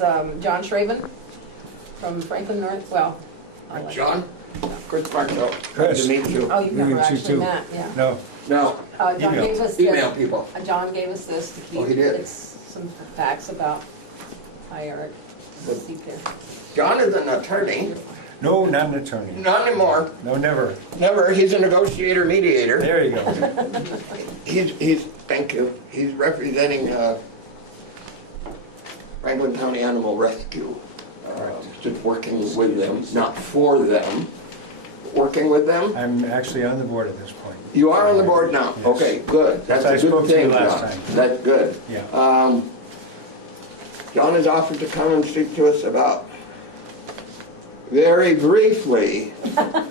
is John Schraven from Franklin North, well. I'll let John? Chris Martel. Chris. To meet you. Oh, you've never You actually too. met, yeah. No, No, John Email. gave us email this, people. John gave us this to keep. Oh, he did? It's some facts about, hi Eric, keep there. John is an attorney. no, not an attorney. Not anymore. No, never. Never. He's a negotiator mediator. There you go. Thank you. He's representing Franklin County Animal Rescue. Just working with them, not for them. Working with them. I'm actually on the board at this point. You are on the board now? Yes. Okay, good. That's I a spoke good to you thing, last John. time. That's good. Yeah. John has offered to come and speak to us about, very briefly,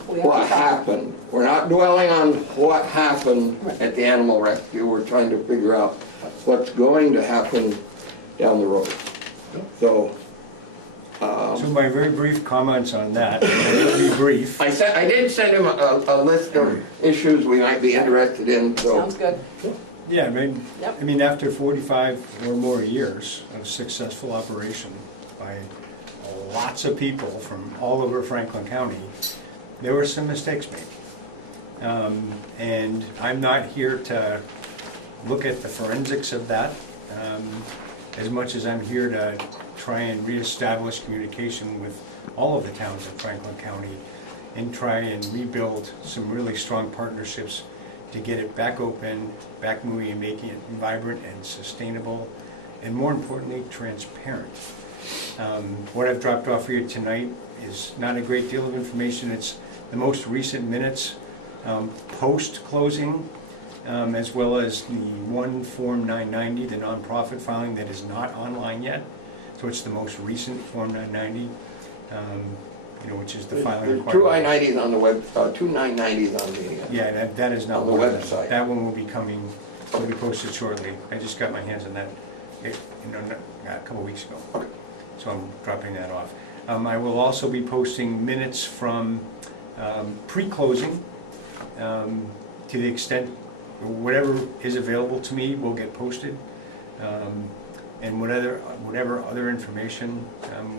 what happened. We're not dwelling on what happened at the animal rescue. We're trying to figure out what's going to happen down the road. So, So my very brief comments on that, it'll be brief. I did send him a list of issues we might be interested in, so. Sounds good. Yeah, Yep. I mean, after 45 or more years of successful operation by lots of people from all over Franklin County, there were some mistakes made. And I'm not here to look at the forensics of that, as much as I'm here to try and reestablish communication with all of the towns in Franklin County and try and rebuild some really strong partnerships to get it back open, back moving, and making it vibrant and sustainable, and more importantly, transparent. What I've dropped off for you tonight is not a great deal of information. It's the most recent minutes post-closing, as well as the one Form 990, the nonprofit filing that is not online yet. So it's the most recent Form 990, which is the filing There's requirement. two I-90s on the web, two 990s on the. Yeah, that is not On the one of them. website. That one will be coming, will be posted shortly. I just got my hands on that, a couple weeks ago. Okay. So I'm dropping that off. I will also be posting minutes from pre-closing, to the extent whatever is available to me will get posted. And whatever other information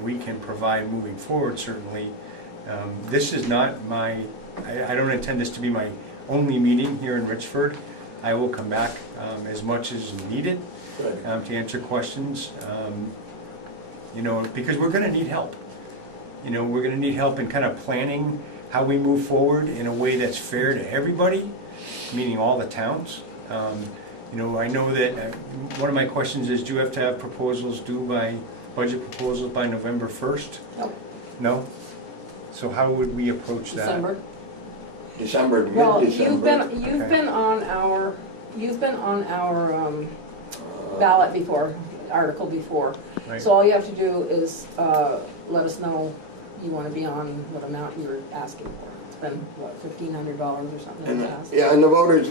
we can provide moving forward, certainly. This is not I don't intend this to be my only meeting here in Richford. I will come back as much as needed to answer questions, because we're going to need help. We're going to need help in kind of planning how we move forward in a way that's fair to everybody, meaning all the towns. I know that one of my questions is, do you have to have proposals due budget proposals by November 1st? No. No? So how would we approach that? December. Mid-December. Well, you've been on our ballot before, article before. Right. So all you have to do is let us know you want to be on, what amount you're asking for. It's been, what, $1,500 or something in the past? Yeah, and the voters,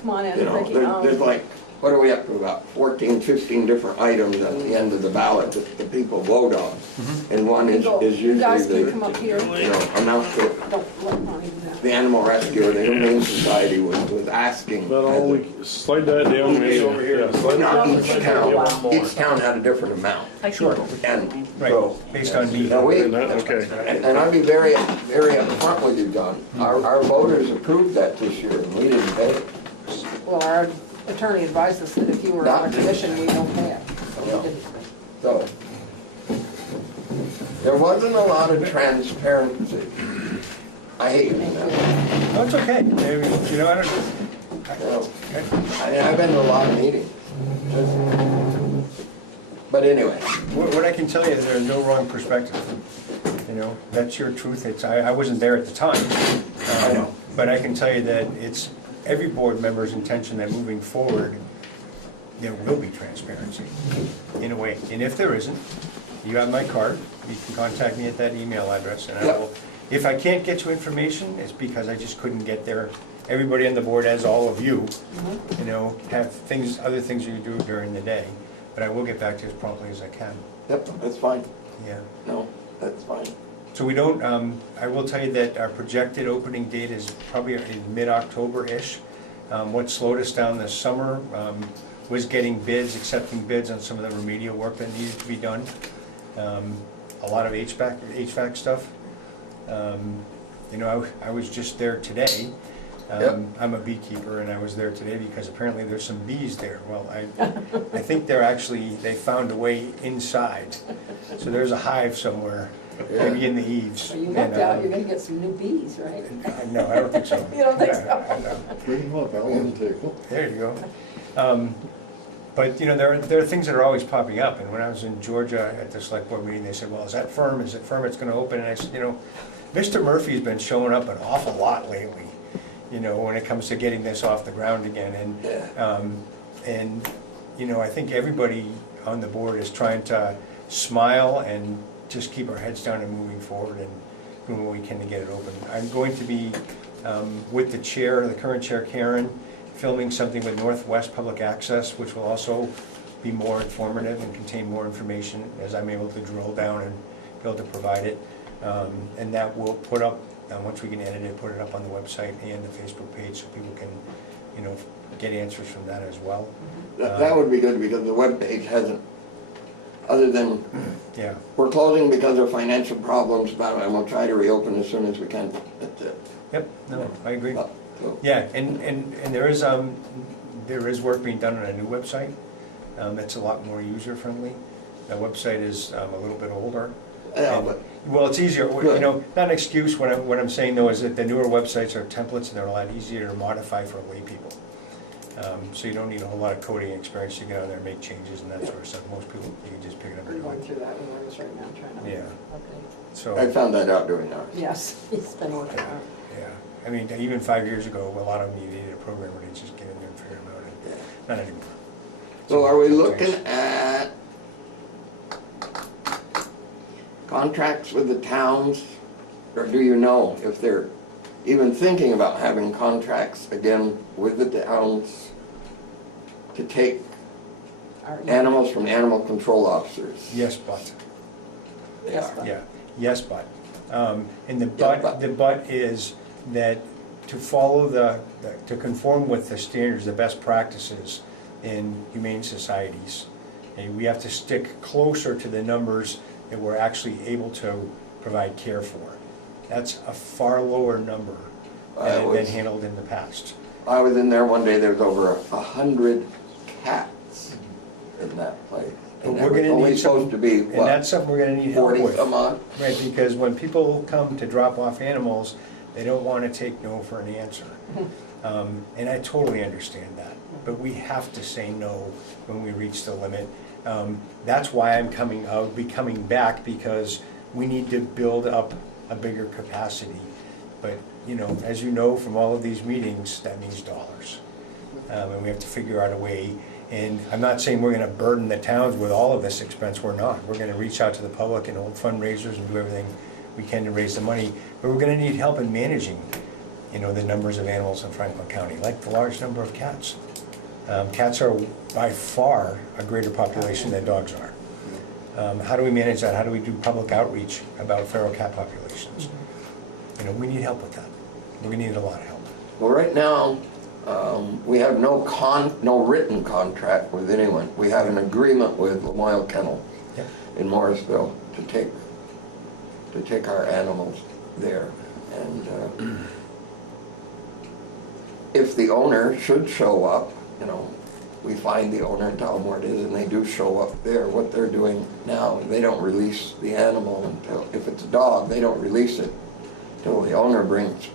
Come on in, Ricky. there's like, what are we up to, about 14, 15 different items at the end of the ballot that the people vote on. And one is You guys usually can come up here. amount that Don't let Monty do that. the Animal Rescue, the Humane Society was asking. Slide that down. Over here. Yeah, slide Not that each down. town had a different amount. Sure. And Right, so, based on need. now Okay. and I'll be very upfront with you, John. Our voters approved that this year, and we didn't pay it. Well, our attorney advised us that if you were on a commission, we don't pay it. So we Yeah. didn't. So, there wasn't a lot of transparency. I hate that. No, it's okay. I mean, I don't. I've been to a lot of meetings. But anyway, What I can tell you is there is no wrong perspective. That's your truth. I wasn't there at the time. I know. But I can tell you that it's every board member's intention that moving forward, there will be transparency, in a way. And if there isn't, you have my card. You can contact me at that email address, and I will. If I can't get you information, it's because I just couldn't get there. Everybody on the board, as all of you, have other things you do during the day. But I will get back to you as promptly as I can. yep, that's fine. Yeah. No, that's fine. So we don't, I will tell you that our projected opening date is probably in mid-October-ish. What slowed us down this summer was getting bids, accepting bids on some of the remedial work that needed to be done. A lot of HVAC stuff. You know, I was just there today. Yep. I'm a beekeeper, and I was there today because apparently there's some bees there. Well, I think they found a way inside. So there's a hive somewhere, maybe in the eaves. Well, you looked out, you're gonna get some new bees, right? No, I don't think so. You don't think so? No. Bring them up, I'll take them. There you go. But, you know, there are things that are always popping up, and when I was in Georgia at the select board meeting, they said, well, is it firm it's gonna open? And I said, you know, Mr. Murphy's been showing up an awful lot lately, you know, when it comes to getting this off the ground again. And you know, I think everybody on the board is trying to smile and just keep our heads down and moving forward and doing what we can to get it open. I'm going to be, with the chair, the current chair, Karen, filming something with Northwest Public Access, which will also be more informative and contain more information as I'm able to drill down and be able to provide it. And that will put up, once we can edit it, put it up on the website and the Facebook page so people can, you know, get answers from that as well. That would be good because the webpage hasn't, other than, Yeah. we're closing because of financial problems, but and we'll try to reopen as soon as we can. That's it. Yep, no, I agree. So, Yeah, and there is work being done on a new website that's a lot more user-friendly. The website is a little bit older. yeah, And- but Well, it's easier, you Good. know, not an excuse, what I'm saying though is that the newer websites are templates and they're a lot easier to modify for lay people. So you don't need a whole lot of coding experience to get on there and make changes and that sort of stuff. Most people, you can just pick it up We're and going go. through that with ours right now, trying to. Yeah. Okay. So, I found that out doing ours. Yes, he's been working on it. yeah, I mean, even 5 years ago, a lot of them, you needed a programmer to just get in there and figure them out, and not anymore. So are we It's looking changed. at contracts with the towns? Or do you know if they're even thinking about having contracts again with the towns to take Our- animals from animal control officers? Yes, but. Yes, but. Yeah, yes, but. And the Yeah, but, the but is that to follow to conform with the standards, the best practices in humane societies, and we have to stick closer to the numbers that we're actually able to provide care for. That's a far lower number than I had been was- handled in the past. I was in there one day, there was over 100 cats in that place. But And we're there was gonna only need some- supposed to be, And what, that's something we're gonna need help 40 with. some odd? Right, because when people come to drop off animals, they don't want to take no for an answer. And I totally understand that, but we have to say no when we reach the limit. That's why I'll be coming back, because we need to build up a bigger capacity. But, you know, as you know from all of these meetings, that means dollars. And we have to figure out a way. And I'm not saying we're gonna burden the towns with all of this expense, we're not. We're gonna reach out to the public and hold fundraisers and do everything we can to raise the money. But we're gonna need help in managing, you know, the numbers of animals in Franklin County, like the large number of cats. Cats are by far a greater population than dogs are. How do we manage that? How do we do public outreach about feral cat populations? You know, we need help with that. We need a lot of help. Well, right now, we have no written contract with anyone. We have an agreement with Lamoille Kennel Yep. in Morrisville to take our animals there. And if the owner should show up, you know, we find the owner and tell them where it is, and they do show up there. What they're doing now, they don't release the animal until, if it's a dog, they don't release it until the owner brings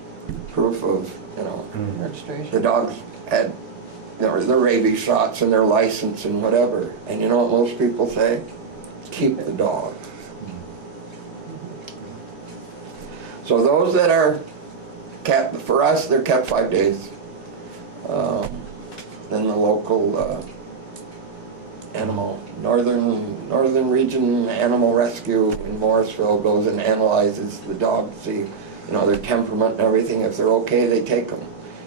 proof of, you know, the Registration. dogs had their rabies shots and their license and whatever. And you know what most people say? Keep the dog. So those that are kept, for us, they're kept 5 days. Then the local Northern Region Animal Rescue in Morrisville goes and analyzes the dogs, see, you know, their temperament and everything. If they're okay, they take them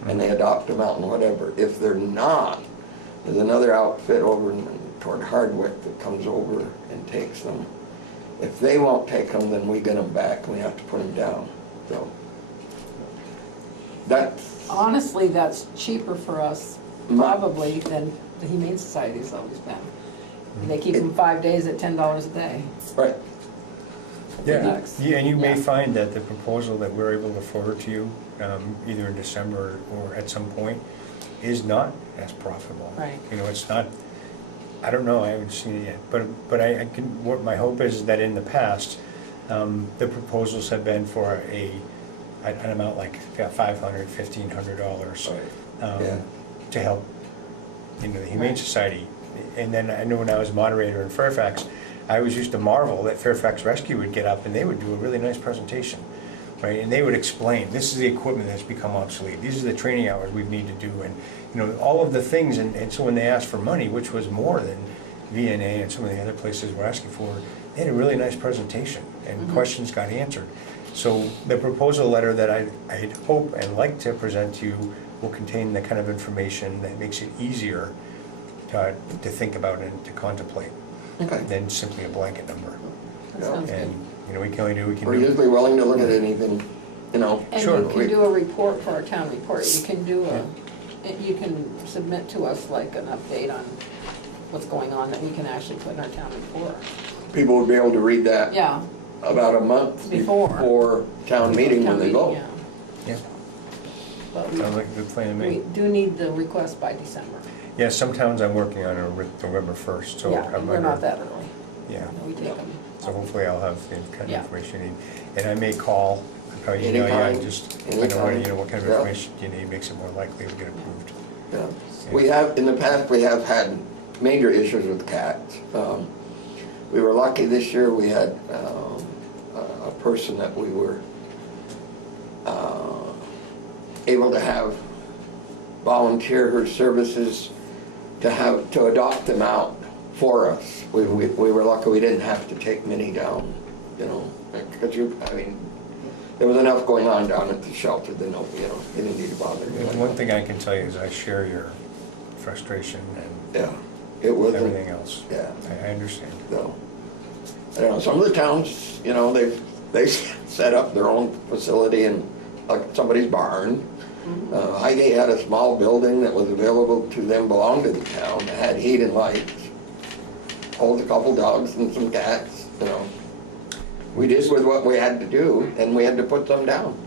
and they adopt them out and whatever. If they're not, there's another outfit over toward Hardwick that comes over and takes them. If they won't take them, then we get them back and we have to put them down. So that's Honestly, that's cheaper for us Much. probably than the Humane Society's always been. And they keep them 5 days at $10 a day. Right. Yeah, Bucks. yeah, and you may Yeah. find that the proposal that we're able to forward to you, either in December or at some point, is not as profitable. Right. You know, it's not, I don't know, I haven't seen it yet, but I can, what my hope is that in the past, the proposals have been for an amount like $500, $1,500 Yeah. to help, you know, the Humane Right. Society. And then I know when I was moderator in Fairfax, I always used to marvel that Fairfax Rescue would get up and they would do a really nice presentation, right? And they would explain, this is the equipment that's become obsolete, these are the training hours we need to do, and, you know, all of the things. And so when they asked for money, which was more than VNA and some of the other places were asking for, they had a really nice presentation and questions got answered. So the proposal letter that I'd hope and like to present to you will contain the kind of information that makes it easier to think about and to contemplate Okay. than simply a blanket number. That sounds good. And, you know, we can only do, we can We're do. usually willing to look at anything, you know. And Sure. you can do a report for our town report. You can do you can submit to us like an update on what's going on that we can actually put in our town report. People would be able to read that Yeah. about a month Before. before town meeting when Town they meeting, vote. yeah. Yeah, But sounds like a good plan to we me. do need the request by December. Yeah, some towns I'm working on are November 1st, so. Yeah, I'm we're under- not that early. Yeah, We take them. so hopefully I'll have the kind of Yeah. information you need. And I may call, I'll probably email you, Anytime. just, I know Anytime. what, you know, what kind of Yeah. information you need, makes it more likely to get approved. Yeah. We have, in the past, we have had major issues with cats. We were lucky this year, we had a person that we were able to have volunteer her services to adopt them out for us. We were lucky we didn't have to take Minnie down, you know, because I mean, there was enough going on down at the shelter that no, you know, you didn't need to bother. And one thing I can tell you is I share your frustration and Yeah, it wasn't. everything else. Yeah, I understand. no. I don't know, some of the towns, you know, they set up their own facility in like somebody's barn. Highgate had a small building that was available to them, belonged to the town, that had heat and lights. Holds a couple dogs and some cats, you know. We did with what we had to do, and we had to put them down.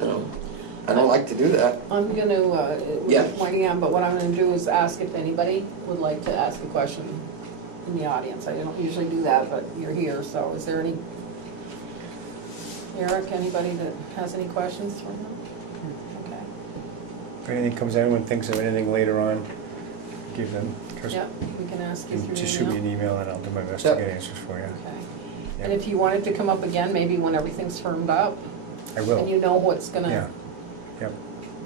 You know, I don't like to do that. I'm gonna, Yes. we're winding down, but what I'm gonna do is ask if anybody would like to ask a question in the audience. I don't usually do that, but you're here, so is there any, Eric, anybody that has any questions for him? Okay. If anything comes in, when thinks of anything later on, give them, Yep, we can ask you through just shoot me an email. email and I'll do my best Yep. to get answers for you. Okay. Yep. And if you wanted to come up again, maybe when everything's firmed up, I and will, you know what's yeah, gonna, yep.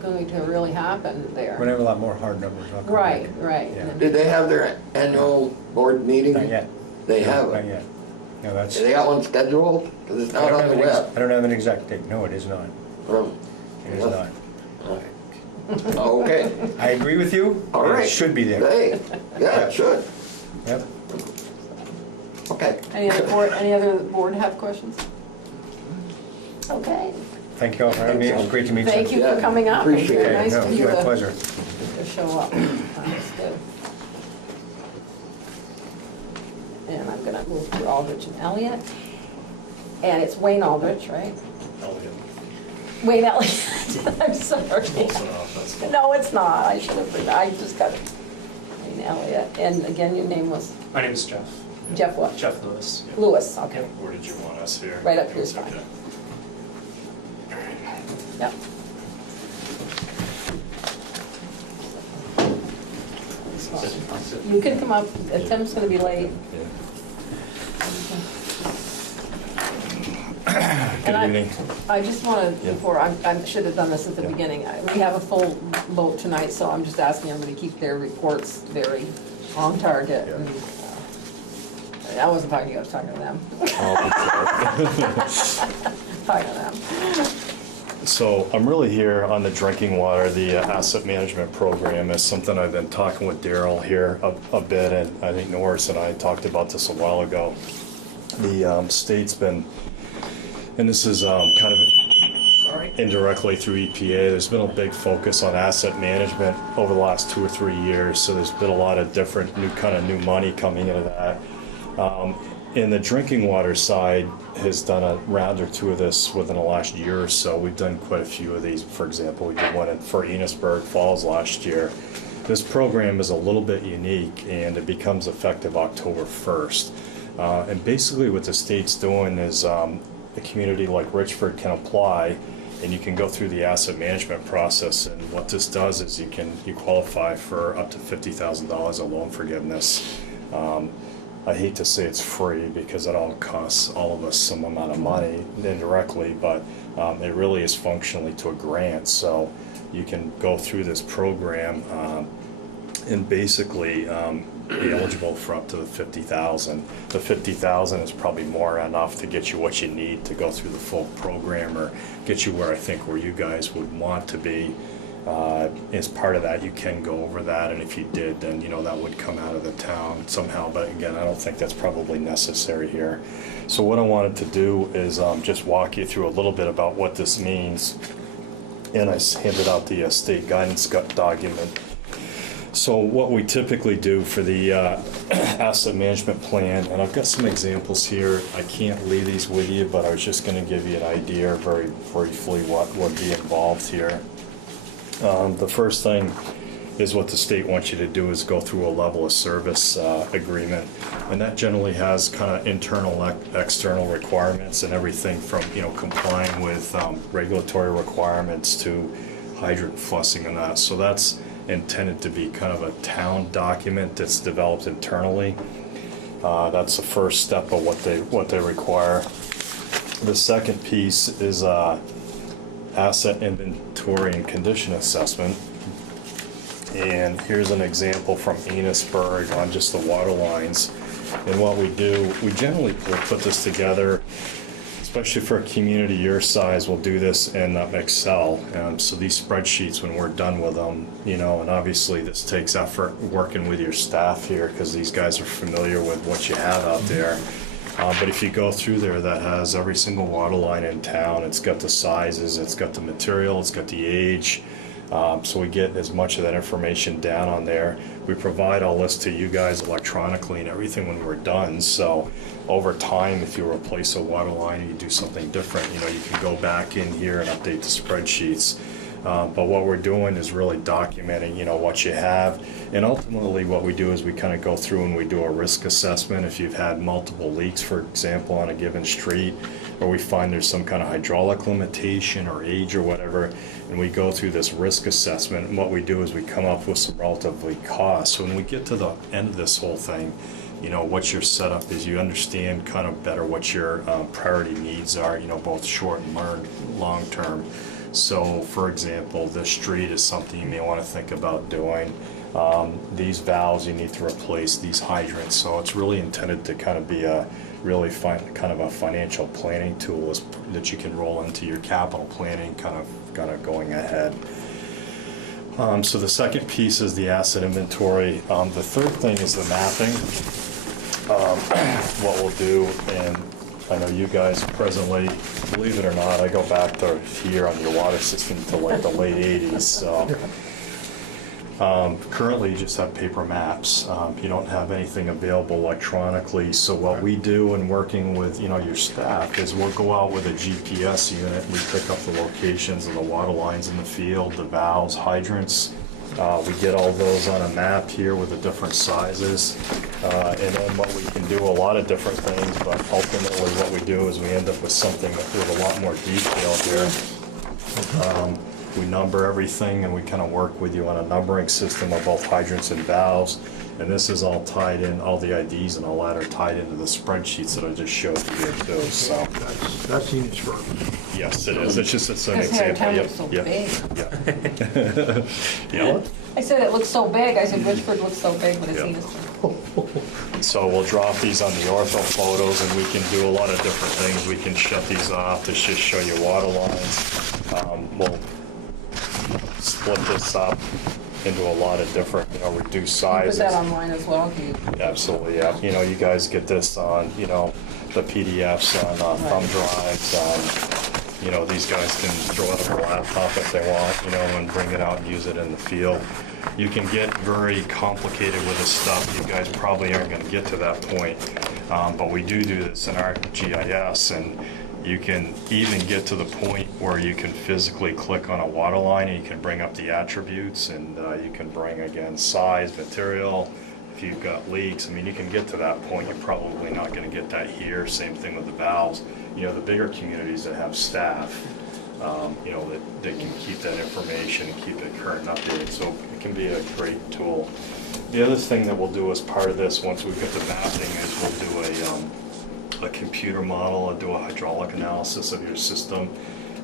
going to really happen there. When I have a lot more hard numbers, I'll come Right, back. right. Yeah. And then- Did they have their annual board meeting? Not yet. They No, haven't? Not yet. No, that's. They got one scheduled? Because it's I not don't on have the an web. I don't have an exact date, no, it is not, it is Yeah. not. Okay, I agree with you, all and right. it should be there. Hey, yeah, it should. Yep. Okay. Any other board have questions? Okay. Thank you all for having me, it was great to meet you. Thank you for Yeah, coming up. appreciate Very it. nice No, of it's you my to pleasure. show up. That's good. And I'm gonna move through Aldrich and Elliott. And it's Wayne Aldrich, right? Wayne Elliott, I'm sorry. No, it's not, I should have, I just got it. Wayne Elliott, and again, your name was My name's Jeff. Jeff what? Jeff Lewis. Yeah. Lewis, okay. Where did you want us here? Right up here's fine. Okay. Yep. You can come up, Tim's gonna be late. Good evening. I just wanna, Yeah. before, I should have done this at the Yeah. beginning. We have a full vote tonight, so I'm just asking everybody to keep their reports very on target. Yeah. And, I wasn't talking to you, I was talking to them. Talking to them. So I'm really here on the drinking water, the asset management program is something I've been talking with Daryl here a bit, and I think Norris and I talked about this a while ago. The state's been, and this is kind of, Sorry. indirectly through EPA. There's been a big focus on asset management over the last 2 or 3 years, so there's been a lot of different new money coming into that. In the drinking water side has done a round or two of this within the last year or so. We've done quite a few of these. For example, we did one for Enosburg Falls last year. This program is a little bit unique, and it becomes effective October 1st. And basically what the state's doing is a community like Richford can apply, and you can go through the asset management process. And what this does is you qualify for up to $50,000 of loan forgiveness. I hate to say it's free because it all costs all of us some amount of money indirectly, but it really is functionally to a grant. So you can go through this program and basically be eligible for up to the $50,000. The $50,000 is probably more enough to get you what you need to go through the full program, or get you where I think where you guys would want to be. As part of that, you can go over that, and if you did, then that would come out of the town somehow. But again, I don't think that's probably necessary here. So what I wanted to do is just walk you through a little bit about what this means, and I handed out the state guidance document. So what we typically do for the asset management plan, and I've got some examples here. I can't leave these with you, but I was just going to give you an idea very briefly what would be involved here. The first thing is what the state wants you to do is go through a level of service agreement, and that generally has kind of internal, external requirements, and everything from complying with regulatory requirements to hydrant flushing and that. So that's intended to be kind of a town document that's developed internally. That's the first step of what they require. The second piece is asset inventory and condition assessment. And here's an example from Enosburg on just the water lines. And what we do, we generally put this together, especially for a community your size. We'll do this in Excel. So these spreadsheets, when we're done with them, and obviously this takes effort working with your staff here, because these guys are familiar with what you have out there. But if you go through there, that has every single water line in town. It's got the sizes, it's got the material, it's got the age. So we get as much of that information down on there. We provide all this to you guys electronically and everything when we're done. So over time, if you replace a water line or you do something different, you can go back in here and update the spreadsheets. But what we're doing is really documenting, what you have. And ultimately what we do is we kind of go through and we do a risk assessment. If you've had multiple leaks, for example, on a given street, or we find there's some kind of hydraulic limitation or age or whatever, and we go through this risk assessment, and what we do is we come up with some relatively costs. So when we get to the end of this whole thing, what your setup is, you understand kind of better what your priority needs are, both short and long term. So, for example, this street is something you may want to think about doing. These valves you need to replace, these hydrants. So it's really intended to kind of be a really kind of a financial planning tool that you can roll into your capital planning, kind of going ahead. So the second piece is the asset inventory. The third thing is the mapping. What we'll do, and I know you guys presently, believe it or not, I go back to here on your water system to like the late 80s. So currently you just have paper maps. You don't have anything available electronically. So what we do in working with your staff is we'll go out with a GPS unit. We pick up the locations of the water lines in the field, the valves, hydrants. We get all those on a map here with the different sizes. And then what we can do, a lot of different things, but ultimately what we do is we end up with something with a lot more detail here. We number everything, and we kind of work with you on a numbering system of both hydrants and valves. And this is all tied in, all the IDs and all that are tied into the spreadsheets that I just showed you here too. So That's Enosburg. yes, it is. It's an Because our example. town Yep, looks so yep, big. yep. Yep. I said it looks so big. I said Richford looks so big, but it's Yeah. Enosburg. So we'll drop these on the ortho photos, and we can do a lot of different things. We can shut these off to just show you water lines. We'll split this up into a lot of different, reduced Put sizes. that online as well. Can you? Absolutely, yeah. You guys get this on, the PDFs on thumb drives. You know, these guys can throw it on a laptop if they want, you know, and bring it out and use it in the field. You can get very complicated with this stuff. You guys probably aren't going to get to that point, but we do this in our GIS, and you can even get to the point where you can physically click on a water line and you can bring up the attributes, and you can bring, again, size, material, if you've got leaks. I mean, you can get to that point. You're probably not going to get that here. Same thing with the valves. You know, the bigger communities that have staff, you know, that they can keep that information and keep it current and updated. So it can be a great tool. The other thing that we'll do as part of this, once we've got the mapping, is we'll do a computer model and do a hydraulic analysis of your system.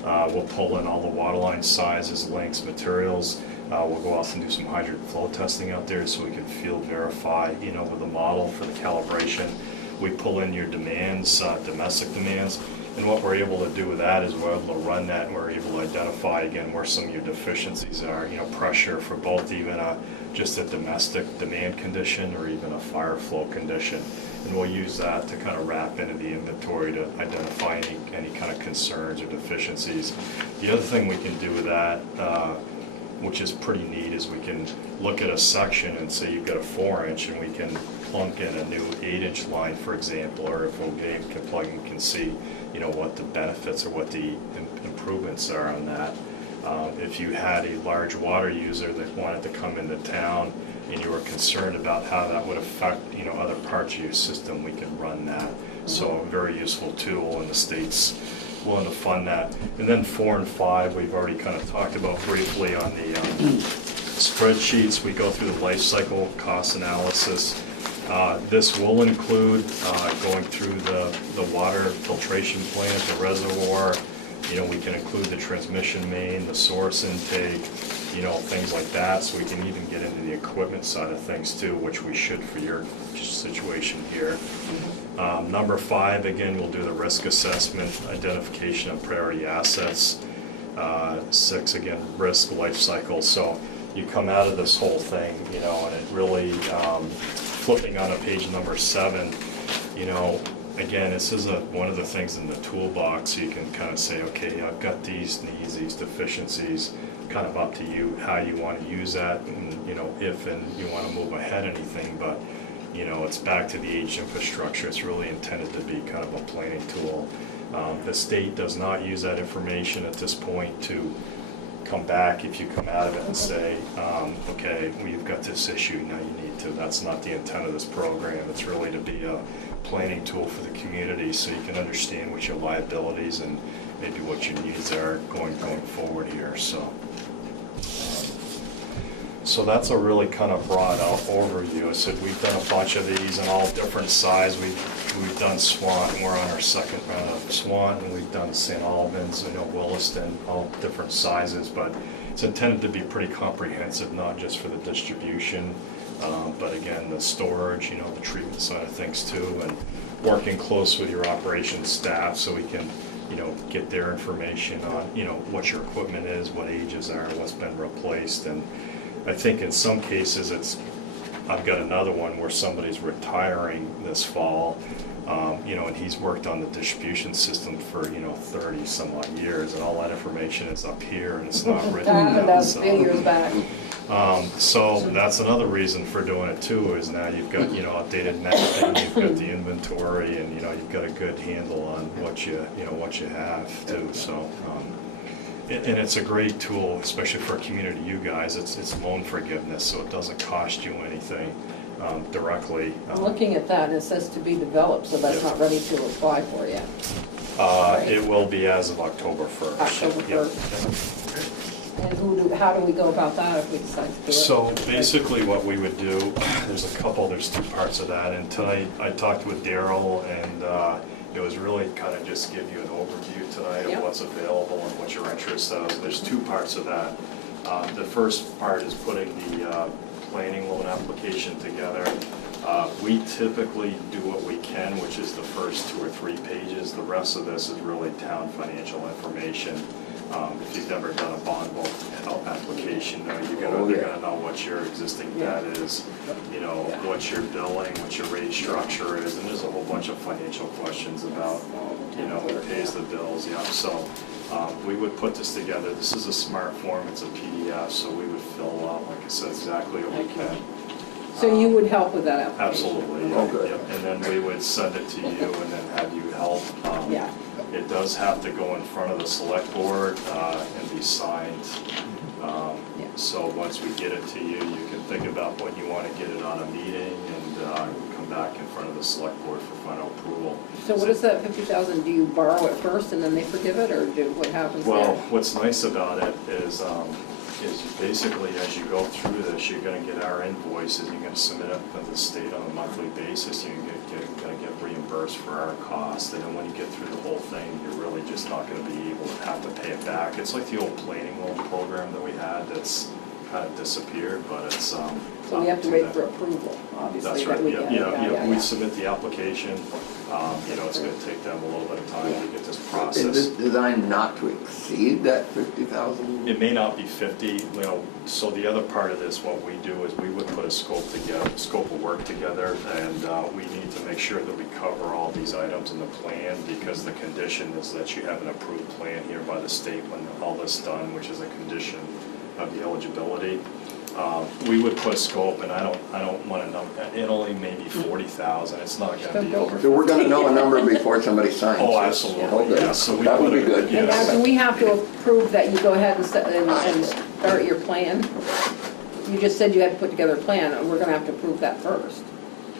We'll pull in all the water line sizes, lengths, materials. We'll go out and do some hydrant flow testing out there so we can field verify, you know, with the model for the calibration. We pull in your demands, domestic demands, and what we're able to do with that is we're able to run that, and we're able to identify, again, where some of your deficiencies are, you know, pressure for both even just a domestic demand condition or even a fire flow condition. And we'll use that to kind of wrap into the inventory to identify any kind of concerns or deficiencies. The other thing we can do with that, which is pretty neat, is we can look at a section and say you've got a 4-inch and we can plunk in a new 8-inch line, for example, or if we can plug and can see, you know, what the benefits or what the improvements are on that. If you had a large water user that wanted to come into town and you were concerned about how that would affect, you know, other parts of your system, we can run that. So a very useful tool, and the state's willing to fund that. And then 4 and 5, we've already kind of talked about briefly on the spreadsheets. We go through the life cycle cost analysis. This will include going through the water filtration plant, the reservoir. You know, we can include the transmission main, the source intake, you know, things like that. So we can even get into the equipment side of things too, which we should for your situation here. Number 5, again, we'll do the risk assessment, identification of priority assets. 6, again, risk life cycle. So you come out of this whole thing, you know, and it really, flipping on to page number 7, you know, again, this is one of the things in the toolbox. You can kind of say, okay, I've got these needs, these deficiencies, kind of up to you how you want to use that, and, you know, if and you want to move ahead anything, but, you know, it's back to the aged infrastructure. It's really intended to be kind of a planning tool. The state does not use that information at this point to come back if you come out of it and say, okay, we've got this issue, now you need to. That's not the intent of this program. It's really to be a planning tool for the community so you can understand what your liabilities and maybe what your needs are going forward here. So that's a really kind of broad overview. I said we've done a bunch of these in all different sizes. We've done Swan, and we're on our second round of Swan, and we've done St. Albans, you know, Williston, all different sizes, but it's intended to be pretty comprehensive, not just for the distribution, but again, the storage, you know, the treatment side of things too, and working close with your operations staff so we can, you know, get their information on, you know, what your equipment is, what ages are, what's been replaced. And I think in some cases I've got another one where somebody's retiring this fall, you know, and he's worked on the distribution system for, you know, 30 some odd years, and all that information is up here and it's not written down. That's a few years back. So that's another reason for doing it too, is now you've got, you know, updated mapping, you've got the inventory, and, you know, you've got a good handle on what you have too. So, and it's a great tool, especially for a community, you guys. It's loan forgiveness, so it doesn't cost you anything directly. I'm looking at that, and it says to be developed, so that's not ready to apply for yet. Right. It will be as of October 1st. October 1st. And how do we go about that if we decide to do it? So basically what we would do, there's 2 parts of that, and tonight I talked with Daryl, and it was really kind of just give you an overview tonight of what's available and what your interest is. There's 2 parts of that. The first part is putting the planning loan application together. We typically do what we can, which is the first 2 or 3 pages. The rest of this is really town financial information. If you've ever done a bond bulk application, they're gonna know what your existing debt is, you know, what your billing, what your rate structure is, and there's a whole bunch of financial questions about you know, it pays the bills, yeah. So we would put this together. This is a smart form, it's a PDF, so we would fill out, like I said, exactly what we can. So you would help with that application? Absolutely, Oh, good. yep. And then we would send it to you and then have you help. Yeah. It does have to go in front of the select board and be signed. Yeah. So once we get it to you, you can think about when you want to get it on a meeting and come back in front of the select board for final approval. So what is that 50,000? Do you borrow it first and then they forgive it, or what happens there? Well, what's nice about it is basically as you go through this, you're gonna get our invoices, you're gonna submit it to the state on a monthly basis, you're gonna get reimbursed for our cost, and then when you get through the whole thing, you're really just not gonna be able to have to pay it back. It's like the old planning loan program that we had that's kind of disappeared, but it's, So we have to wait for approval, obviously. That's that right, we yeah, get. yeah, we submit the application, you know, it's gonna take them a little bit of time to get this Is this processed. designed not to exceed that 50,000? It may not be 50, you know, so the other part of this, what we do is we would put a scope of work together, and we need to make sure that we cover all these items in the plan, because the condition is that you have an approved plan here by the state when all this is done, which is a condition of the eligibility. We would put a scope, and I don't want to know, it only maybe 40,000, it's not gonna be over. So we're gonna know a number before somebody signs Oh, this? absolutely, Okay. yeah, so we That would put be it- good. And now, yes. do we have to approve that you go ahead and start your plan? You just said you had to put together a plan, and we're gonna have to approve that first.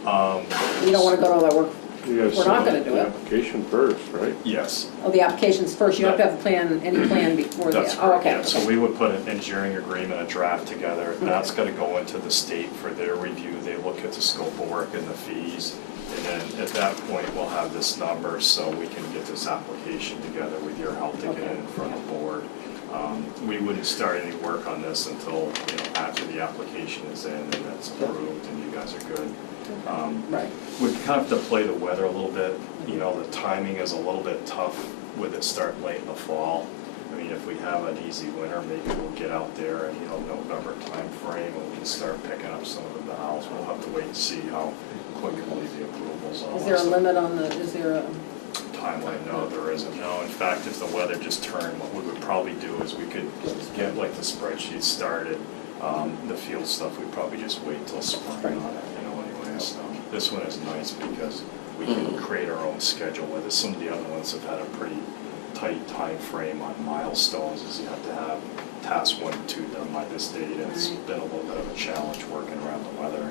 You don't wanna go to all that work. You gotta We're not gonna submit do the it. application first, right? Yes, Oh, the application's first, you don't have to have a plan, any plan before the, that's oh, correct, okay. yeah, so we would put an engineering agreement, a draft together, that's gonna go into the state for their review, they look at the scope of work and the fees, and then at that point, we'll have this number, so we can get this application together with your help to get it in front of the board. We wouldn't start any work on this until, you know, after the application is in and it's approved and you guys are good. Right. We kind of have to play the weather a little bit, you know, the timing is a little bit tough with it starting late in the fall. I mean, if we have an easy winter, maybe we'll get out there in, you know, November timeframe, and we can start picking up some of the valves. We'll have to wait and see how quickly the approvals are. Is there a limit on the, is there a, Timeline, no, there isn't, no. In fact, if the weather just turned, what we would probably do is we could get like the spreadsheet started. The field stuff, we'd probably just wait till spring on it, you know, anyway, so. This one is nice because we can create our own schedule with it. Some of the other ones have had a pretty tight time frame on milestones, as you have to have task 1 and 2 done by this date, and it's been a little bit of a challenge working around the weather.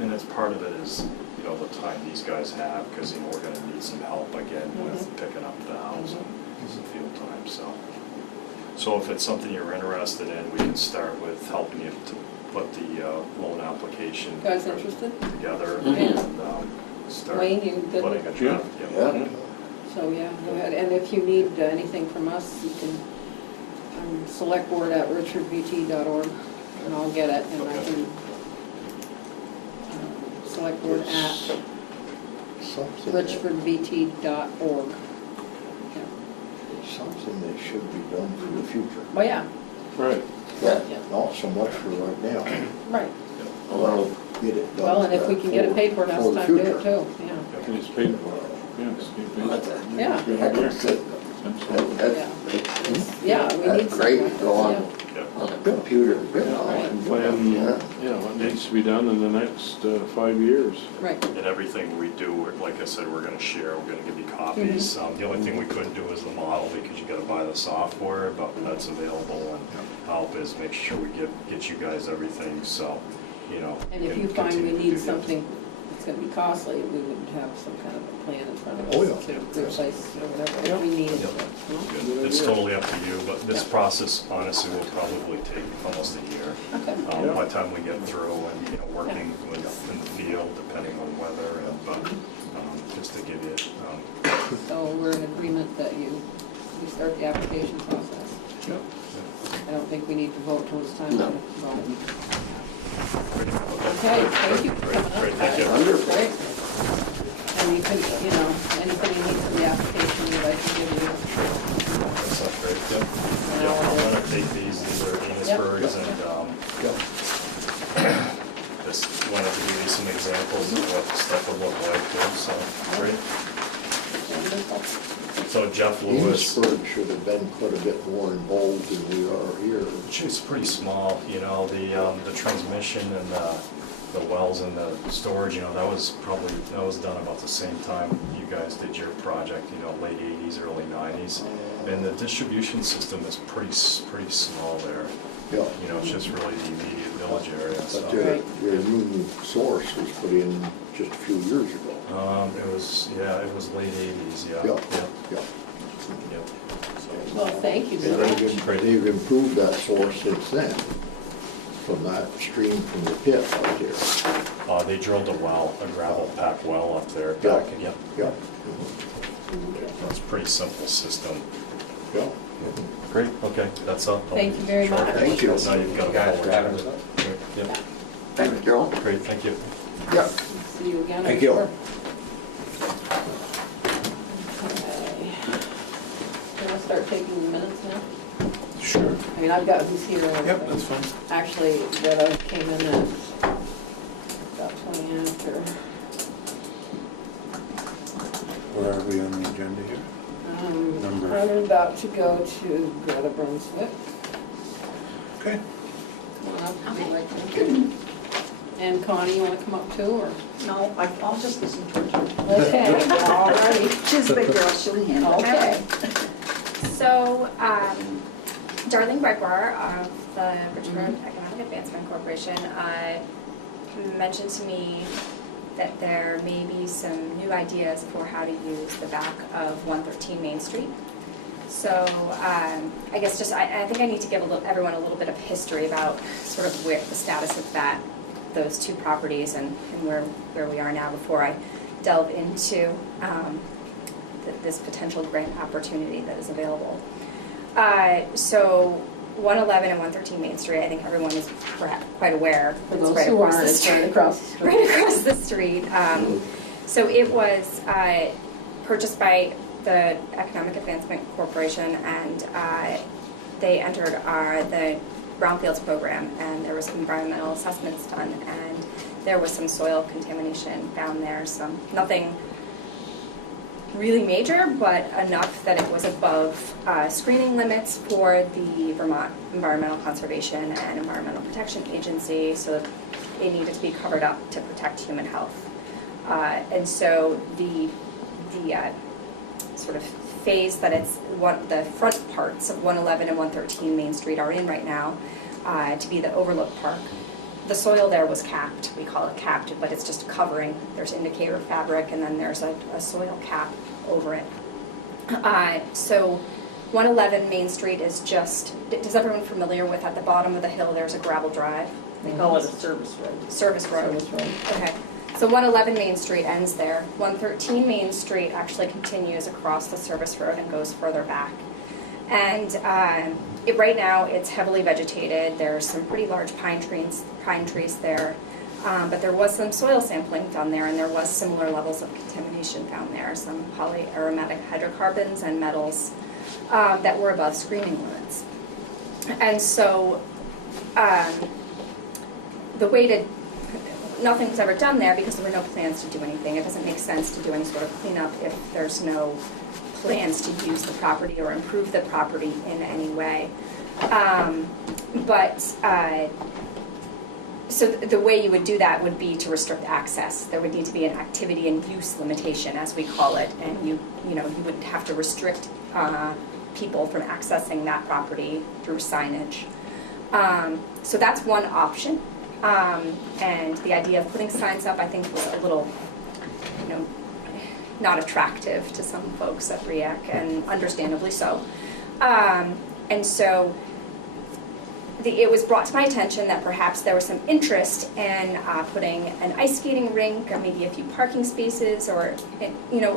And it's part of it is, you know, the time these guys have, because, you know, we're gonna need some help again with picking up valves and some field time, so. So if it's something you're interested in, we can start with helping you to put the loan application you guys interested? together Yeah. and start Wayne, you good putting with a draft. Yeah. So, yeah, go ahead, and if you need anything from us, you can, selectboard@richfordvt.org, and I'll get it, and I Okay. can, selectboard at Something, richfordvt.org. Yeah. something that should be done for the future. Well, yeah, Right. Yeah. Not so much for right now. right. Well, Get it done. Well, and if we can get it paid for, now's for the the time to do it future. too, yeah. It's paid for. Yes, Yeah. heck of a system. Yeah. Yeah, we need That's great, something. go on, Yeah. on the computer, you know. Right. Plan, Yeah. yeah, what needs to be done in the next 5 years. Right, And everything we do, like I said, we're gonna share, we're gonna give you copies. The only thing we couldn't do is the model, because you gotta buy the software, but that's available, and help is make sure we get you guys everything, so, you know. and if can you find we continue to need do that. something that's gonna be costly, we would have some kind of a plan in front of Oh, us yeah. to replace or whatever if we needed. Good. It's totally up to you, but this Yeah. process honestly will probably take almost a year. Okay, By the time we get through and, you know, working in the field, depending on weather, and, but, just to give you, so we're in agreement that we start the application process. Yep. I don't think we need to vote till it's time to No. vote. Okay, thank you for Great, coming up. great, thank you. Wonderful. Great. And you can, you know, anything you need for the application, I can give you. That's not great, yeah. Yeah, I'm gonna take these are Amesbury's, and, just wanted to give you some examples of what the stuff would look like too, so, great. Wonderful. So Jeff Lewis, Eastford should have been quite a bit more involved than we are here. it's pretty small, you know, the transmission and the wells and the storage, you know, that was done about the same time you guys did your project, you know, late 80s, early 90s. And the distribution system is pretty small there. Yeah. You know, it's just really the immediate village area, so. But your new source was put in just a few years ago. It was late 80s, yeah. Yeah, yeah. Yep. Well, thank you so And much. they've improved that source since then, from that stream from the pit out there. They drilled a well, a gravel pack well up there Yeah. back, yep. Yeah, That's a pretty simple system. yeah. Great, okay, that's all. Thank you very much. Thank you. Now you've got a Guys, for having us. Yep, Thanks, Joe. great, thank you. Yeah. See you again. Thank you. I'm sure. Okay. Can I start taking the minutes now? Sure. I mean, I've got who's here and everything. Yep, that's fine. Actually, that I came in at about 20 after. Where are we on the agenda here? Number. I'm about to go to Greta Brunswick. Okay. Come on up, if you'd like to. And Connie, you want to come up too, or? No, I'll just listen to it. Okay, all righty. She's the big girl, she'll handle it. Okay. So, Darlene Gregoire of the Richford Economic Advancement Corporation mentioned to me that there may be some new ideas for how to use the back of 113 Main Street. So I guess I think I need to give everyone a little bit of history about sort of where the status of those two properties and where we are now before I delve into this potential grant opportunity that is available. So 111 and 113 Main Street, I think everyone is perhaps quite aware. For It's those right who across aren't, the it's right street. across the street. Right across the street. So it was purchased by the Economic Advancement Corporation, and they entered the brownfields program, and there was some environmental assessments done, and there was some soil contamination found there. Nothing really major, but enough that it was above screening limits for the Vermont Environmental Conservation and Environmental Protection Agency, so it needed to be covered up to protect human health. And so the sort of phase that the front parts of 111 and 113 Main Street are in right now, to be the overlook park. The soil there was capped. We call it capped, but it's just covering. There's indicator fabric, and then there's a soil cap over it. So 111 Main Street is is everyone familiar with, at the bottom of the hill, there's a gravel drive? They call it a service road. Service road. Service road. Okay. So 111 Main Street ends there. 113 Main Street actually continues across the service road and goes further back. And right now, it's heavily vegetated. There's some pretty large pine trees there. But there was some soil sampling done there, and there was similar levels of contamination found there, some polyaromatic hydrocarbons and metals that were above screening limits. And so nothing was ever done there because there were no plans to do anything. It doesn't make sense to do any sort of cleanup if there's no plans to use the property or improve the property in any way. So the way you would do that would be to restrict access. There would need to be an activity and use limitation, as we call it, and you would have to restrict people from accessing that property through signage. So that's one option. And the idea of putting signs up, I think, was a little, not attractive to some folks at REAC, and understandably so. And so it was brought to my attention that perhaps there was some interest in putting an ice skating rink, or maybe a few parking spaces, or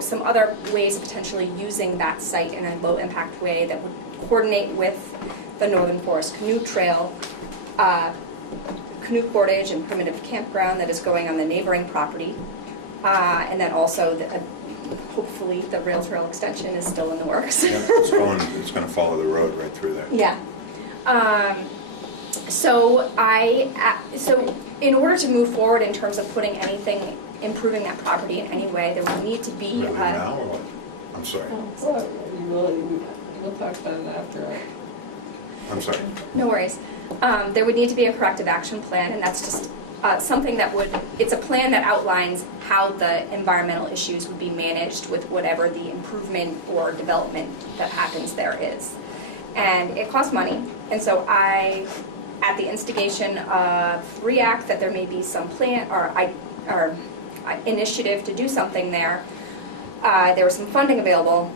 some other ways of potentially using that site in a low-impact way that would coordinate with the Northern Forest Canoe Trail, canoe portage and primitive campground that is going on the neighboring property, and then also hopefully the rail trail extension is still in the works. Yeah, it's going to follow the road right through there. Yeah. So in order to move forward in terms of improving that property in any way, there would need to be Really now or what? I'm sorry. Well, We'll talk about it after. I'm sorry. No worries. There would need to be a corrective action plan, and that's just something that would, it's a plan that outlines how the environmental issues would be managed with whatever the improvement or development that happens there is. And it costs money, and so I, at the instigation of REACT, that there may be some plan or initiative to do something there, there was some funding available.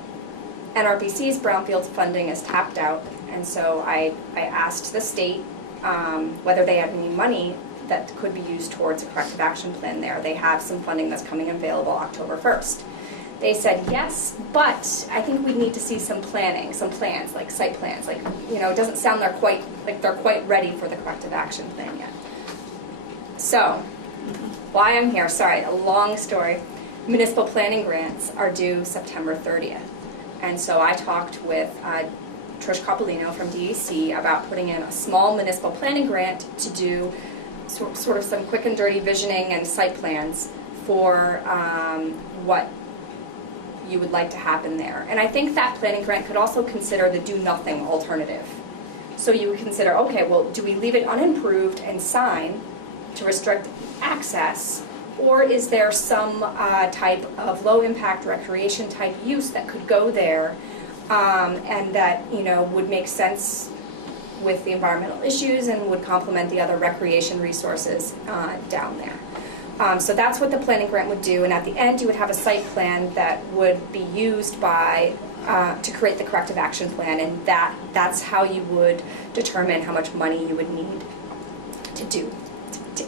NRPC's brownfields funding is tapped out, and so I asked the state whether they had any money that could be used towards a corrective action plan there. They have some funding that's coming available October 1st. They said yes, but I think we need to see some planning, some plans, like site plans. Like, you know, it doesn't sound they're quite ready for the corrective action plan yet. So, why I'm here, sorry, a long story. Municipal planning grants are due September 30th. And so I talked with Trish Coppolino from DEC about putting in a small municipal planning grant to do sort of some quick and dirty visioning and site plans for what you would like to happen there. And I think that planning grant could also consider the do-nothing alternative. So you would consider, okay, well, do we leave it unimproved and sign to restrict access, or is there some type of low-impact recreation type use that could go there and that, you know, would make sense with the environmental issues and would complement the other recreation resources down there. So that's what the planning grant would do, and at the end you would have a site plan that would be used by to create the corrective action plan, and that's how you would determine how much money you would need to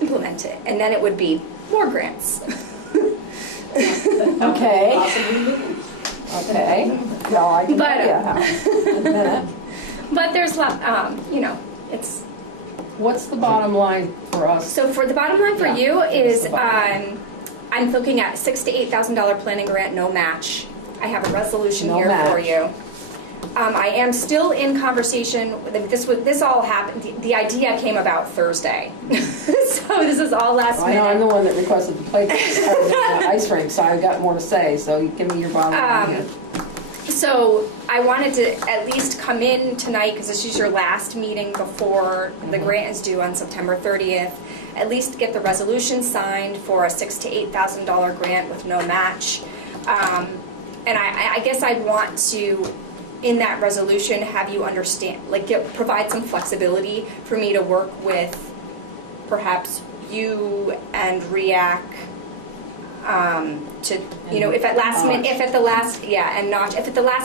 implement it, and then it would be more grants. Okay. Okay. No, I can tell you. But there's a lot, you know, it's... What's the bottom line for us? So for the bottom line for you is, line? I'm looking at $6,000 to $8,000 planning grant, no match. I have a resolution No here for match. you. I am still in conversation, this all happened, the idea came about Thursday. So this is all last I minute. know I'm the one that requested the play, the ice rink, so I got more to say, so give me your bottom line here. So I wanted to at least come in tonight, because this is your last meeting before the grant is due on September 30th, at least get the resolution signed for a $6,000 to $8,000 grant with no match. And I guess I'd want to, in that resolution, have you understand, like provide some flexibility for me to work with perhaps you and REAC to, you know, if at the last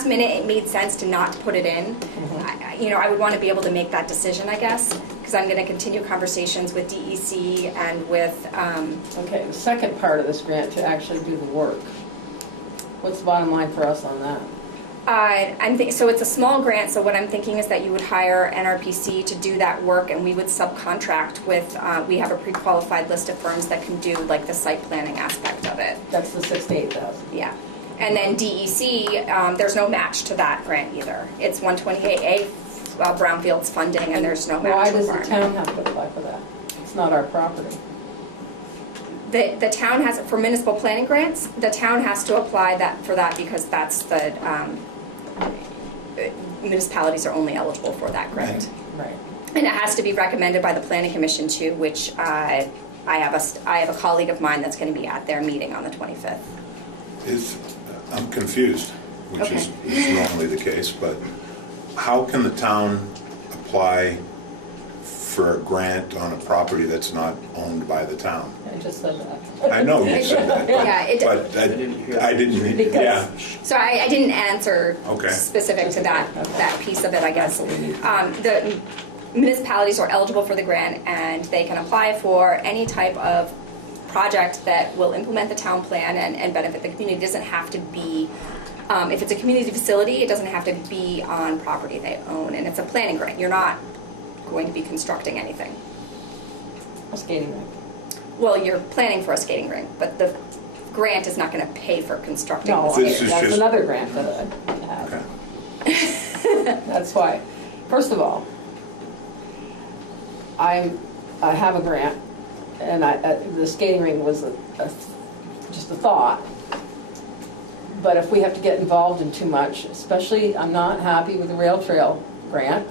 minute it made sense to not put it in, you know, I would want to be able to make that decision, I guess, because I'm going to continue conversations with DEC and with. Okay, the second part of this grant to actually do the work. What's the bottom line for us on that? So it's a small grant, so what I'm thinking is that you would hire NRPC to do that work, and we would subcontract with, we have a pre-qualified list of firms that can do like the site planning aspect of it. That's the $6,000 to $8,000. Yeah. And then DEC, there's no match to that grant either. It's 128A brownfields funding, and there's no match. Why does the requirement. town have to apply for that? It's not our property. The town has, for municipal planning grants, the town has to apply for that because that's the, municipalities are only eligible for that grant. Right. And it has to be recommended by the planning commission too, which I have a colleague of mine that's going to be at their meeting on the 25th. I'm confused, which is normally the case, but how can the town apply for a grant on a property that's not owned by the town? I just said that. I know you said that, but I didn't, yeah. So I didn't answer Okay. specific to that piece of it, I guess. The municipalities are eligible for the grant, and they can apply for any type of project that will implement the town plan and benefit the community. It doesn't have to be, if it's a community facility, it doesn't have to be on property they own, and it's a planning grant. You're not going to be constructing anything. A skating rink. Well, you're planning for a skating rink, but the grant is not going to pay for constructing the No, skating This is rink. that's just- another grant that I have. Okay. That's why. First of all, I have a grant, and the skating rink was just a thought. But if we have to get involved in too much, especially, I'm not happy with the rail trail grant.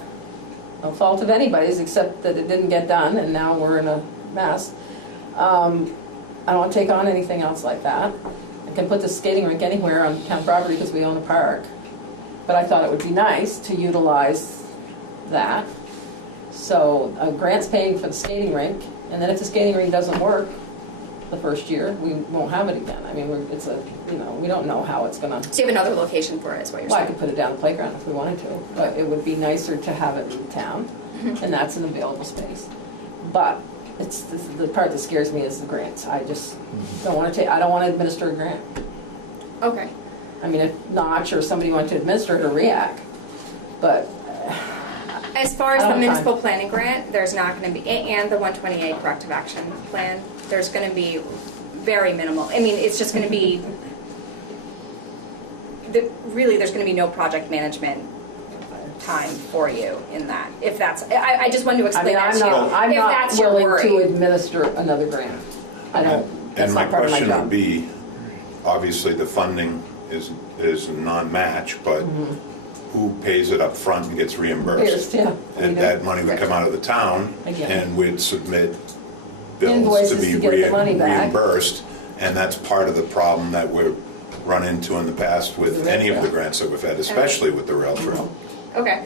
No fault of anybody's, except that it didn't get done, and now we're in a mess. I don't want to take on anything else like that. I can put the skating rink anywhere on town property because we own a park. But I thought it would be nice to utilize that. So a grant's paying for the skating rink, and then if the skating rink doesn't work the first year, we won't have it again. I mean, it's a, you know, we don't know how it's gonna. So you have another location for it, is what you're Well, I saying? could put it down the playground if we wanted to, but it would be nicer to have it in town, and that's an available space. But it's, the part that scares me is the grants. I just don't want to take, I don't want to administer a grant. Okay. I mean, if Notch or somebody wanted to administer it or react, but As far as I the don't have municipal time. planning grant, there's not going to be, and the 128 corrective action plan, there's going to be very minimal. I mean, it's just going to be, really, there's going to be no project management time for you in that. If that's, I just wanted to I explain mean, that to you. I'm If not that's your willing to worry. administer another grant. I don't, that's And my not part of my question job. would be, obviously, the funding is non-match, but who pays it up front and gets reimbursed? Pierce, yeah. And that money would come out of the town, Again. and we'd submit bills to Invoices be to get the money back. reimbursed. And that's part of the problem that we've run into in the past with The rail any of the trail. grants that we've had, especially with the rail trail. Okay.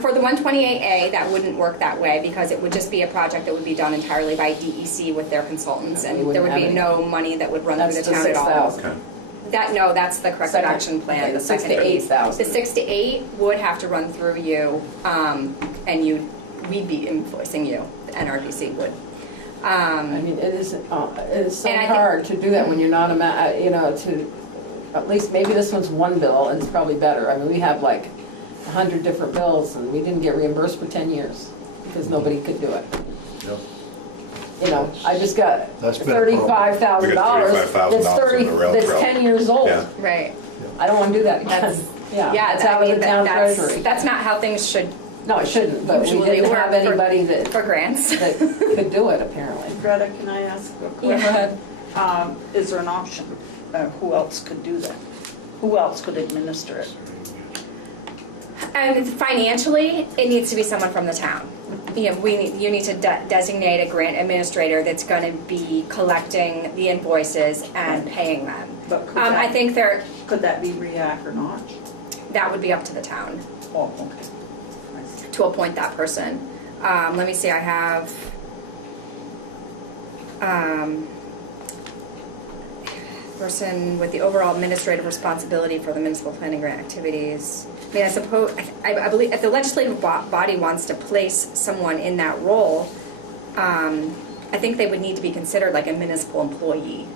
For the 128A, that wouldn't work that way because it would just be a project that would be done entirely by DEC with their consultants, And we and there would wouldn't be have no money that would run That's through the the town at all. 6,000. Okay. No, that's the corrective Second. action plan, Okay, the the 6 second to phase. 8,000. The 6 to 8 would have to run through you, and we'd be invoicing you, the NRPC would. I mean, it is so And I think- hard to do that when you're not you know, to, at least maybe this one's one bill and it's probably better. I mean, we have like 100 different bills and we didn't get reimbursed for 10 years because nobody could do it. Yep. You know, I just got That's been a problem. $35,000. We got $35,000 in the rail That's trail. 10 years old. Yeah. Right. I don't want to do that again. That's, Yeah, it's I out of mean, the town that's, treasury. that's not how things should No, it shouldn't, but we usually didn't work have anybody for grants. that could do it apparently. Greta, can I ask a Go question? ahead. Is there an option? Who else could do that? Who else could administer it? And financially, it needs to be someone from the town. You know, you need to designate a grant administrator that's going to be collecting the invoices and paying them. But could I that, think could that be REAC or not? that would be up to the town Oh, okay. to appoint that person. Let me see, I have person with the overall administrative responsibility for the municipal planning grant activities. I mean, I suppose, I believe if the legislative body wants to place someone in that role, I think they would need to be considered like a municipal employee.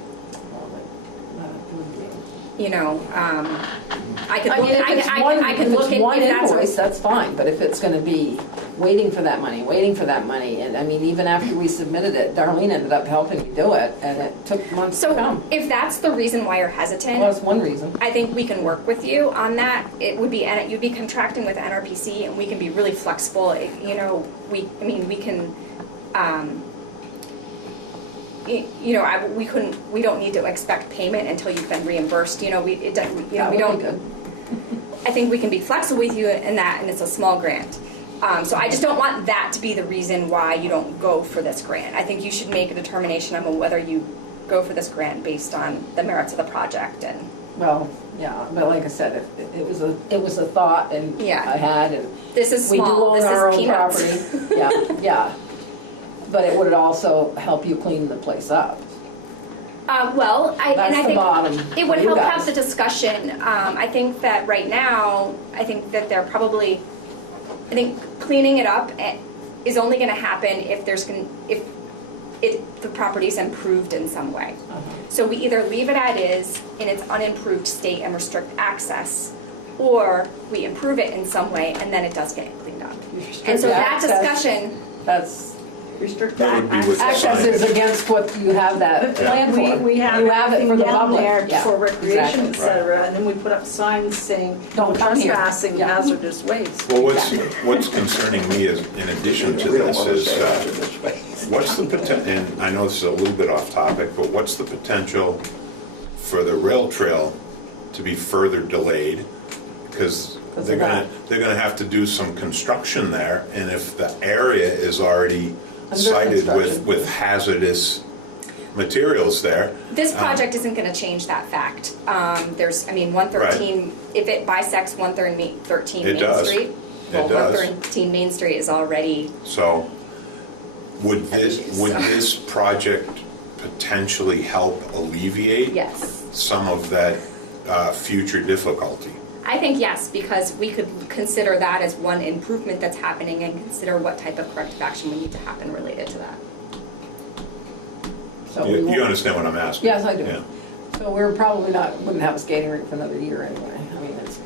You know, I could I look, mean, if it's one, I could if look it's in, one if that's invoice, that's fine, but if it's gonna be waiting for that money, and I mean, even after we submitted it, Darlene ended up helping me do it, and it took months to So come. if that's the reason why you're Well, hesitant, that's one reason. I think we can work with you on that. It would be, you'd be contracting with NRPC and we can be really flexible. You know, we can, we don't need to expect payment until you've been reimbursed. You know, we That would be don't, good. I think we can be flexible with you in that, and it's a small grant. So I just don't want that to be the reason why you don't go for this grant. I think you should make a determination on whether you go for this grant based on the merits of the project and. Well, yeah, but like I said, it was a thought and Yeah. I had, and This is we do small, own this our is own peanuts. property. Yeah. But it would also help you clean the place up. Well, I That's the think bottom it would for you help guys. have the discussion. I think that right now, I think that they're probably, I think cleaning it up is only going to happen if if the property's improved in some way. So we either leave it as is in its unimproved state and restrict access, or we improve it in some way and then it does get cleaned up. And so the that access. discussion, That's, Restrict That would be with the access is signage. against what you have that plan for. We have You have it for everything the down public. there Yeah, for recreation, exactly. et cetera, and then we put up signs saying Don't come here. trespassing, Yeah. hazardous waste. Well, what's concerning me is, in addition to We don't this, want to is say that in this way. what's the potential, and I know this is a little bit off topic, but what's the potential for the rail trail to be further delayed, because Because they're of gonna, that. they're gonna have to do some construction there, and if the area is already Under cited construction. with hazardous materials there. This project isn't gonna change that fact. There's, I mean, 113, if it bisects 113 It Main does. Street, well, It does. 113 Main Street is already, So, would Issues, so. this project potentially help alleviate yes. some of that future difficulty? I think yes, because we could consider that as one improvement that's happening and consider what type of corrective action would need to happen related to that. So we You won't- understand what I'm asking? Yes, I do. Yeah. So we're probably not, wouldn't have a skating rink for another year anyway. I mean, it's,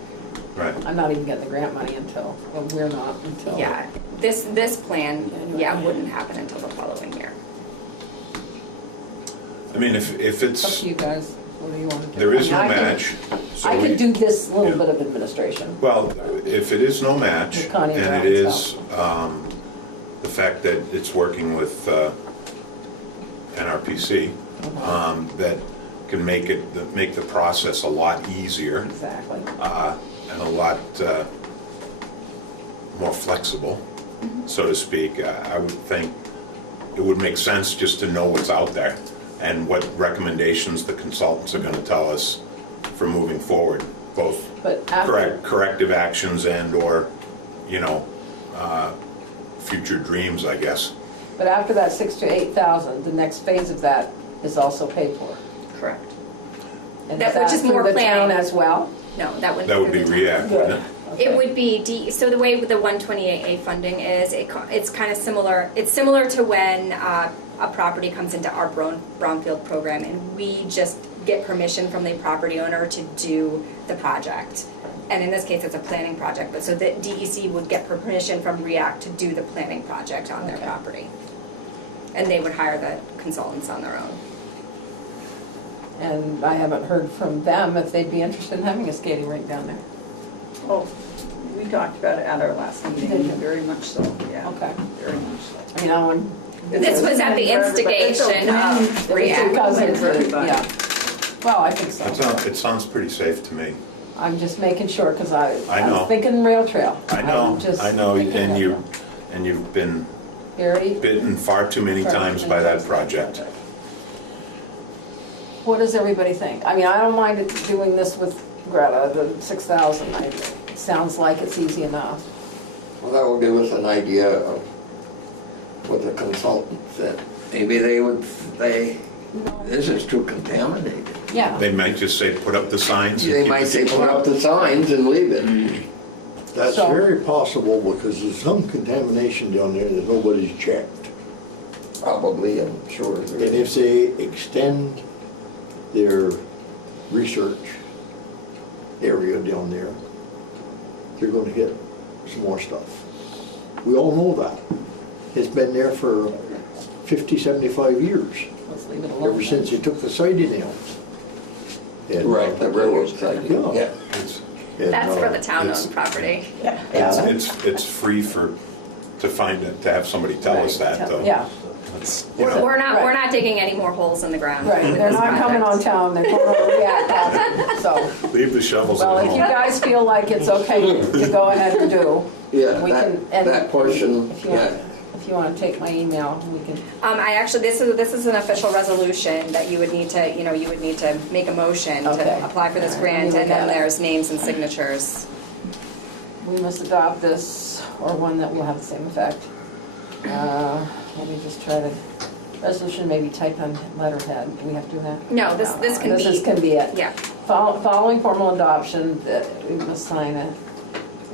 Right. I'm not even getting the grant money until, well, we're not until. Yeah, this plan, yeah, January. wouldn't happen until the following year. I mean, if It's up it's, to you guys, what do you want to do? there is no I mean, I can- match. so I we- could do this little Yeah. bit of administration. Well, if it is no match, With Connie and Brown's it is the fact that it's working with NRPC, that can make the process a lot easier Exactly. and a lot more flexible, so to speak. I would think it would make sense just to know what's out there and what recommendations the consultants are gonna tell us for moving forward, both But after, corrective actions and/or, future dreams, I guess. but after that 6,000 to 8,000, the next phase of that is also paid for. Correct. And That- which is through more the town planning. as well? No, that wouldn't. That would be REACT, wouldn't it? It would be, so the way the 128A funding is, it's kind of similar, it's similar to when a property comes into our brownfield program and we just get permission from the property owner to do the project. And in this case, it's a planning project, but so the DEC would get permission from REACT to do the planning project on their Okay. property. And they would hire the consultants on their own. And I haven't heard from them if they'd be interested in having a skating rink down there. Oh, we talked about it at our last meeting, Did you? very much so, yeah. Okay. Very much so. I mean, I want. This was at the instigation of REACT. Because It's it's, for everybody. yeah. Well, I think so. It sounds pretty safe to me. I'm just making sure, because I know. was thinking rail trail. I know, I'm just I know, thinking and rail you've been trail. Very. bitten far too many times by that project. What does everybody think? I mean, I don't mind it doing this with Greta, the 6,000. It sounds like it's easy enough. Well, that will give us an idea of what the consultant said. Maybe they would say, this is too contaminated. Yeah. They might just say, put up the signs. and They keep might it say, put secure. up the signs and leave it. That's So- very possible because there's some contamination down there that nobody's checked. Probably, I'm sure. And if they extend their research area down there, they're gonna hit some more stuff. We all know that. It's been there for 50, 75 years, Let's leave it alone. ever since they took the siding out. And, Right, the railroad side. Yeah. Yeah. It's- and, That's for the it's- town-owned property. It's free to find it, to have somebody tell us that, though. Yeah, It's, you know, We're Right. not digging any more holes in the ground. right. They're not coming on town, they're going to react. So, Leave the shovels well, at if you home. guys feel like it's okay to go ahead and do, Yeah, we can, that and portion, if you yeah. want, if you want to take my email, we can. I actually, this is an official resolution that you would need to make a motion Okay. to apply for this All right, let me grant, look and then at it. there's names and signatures. We must adopt this, or one that will have the same effect. Let me just try to, resolution may be typed on letterhead, do we have to do that? No, this can This be, can be it. yeah. Following formal adoption, we must sign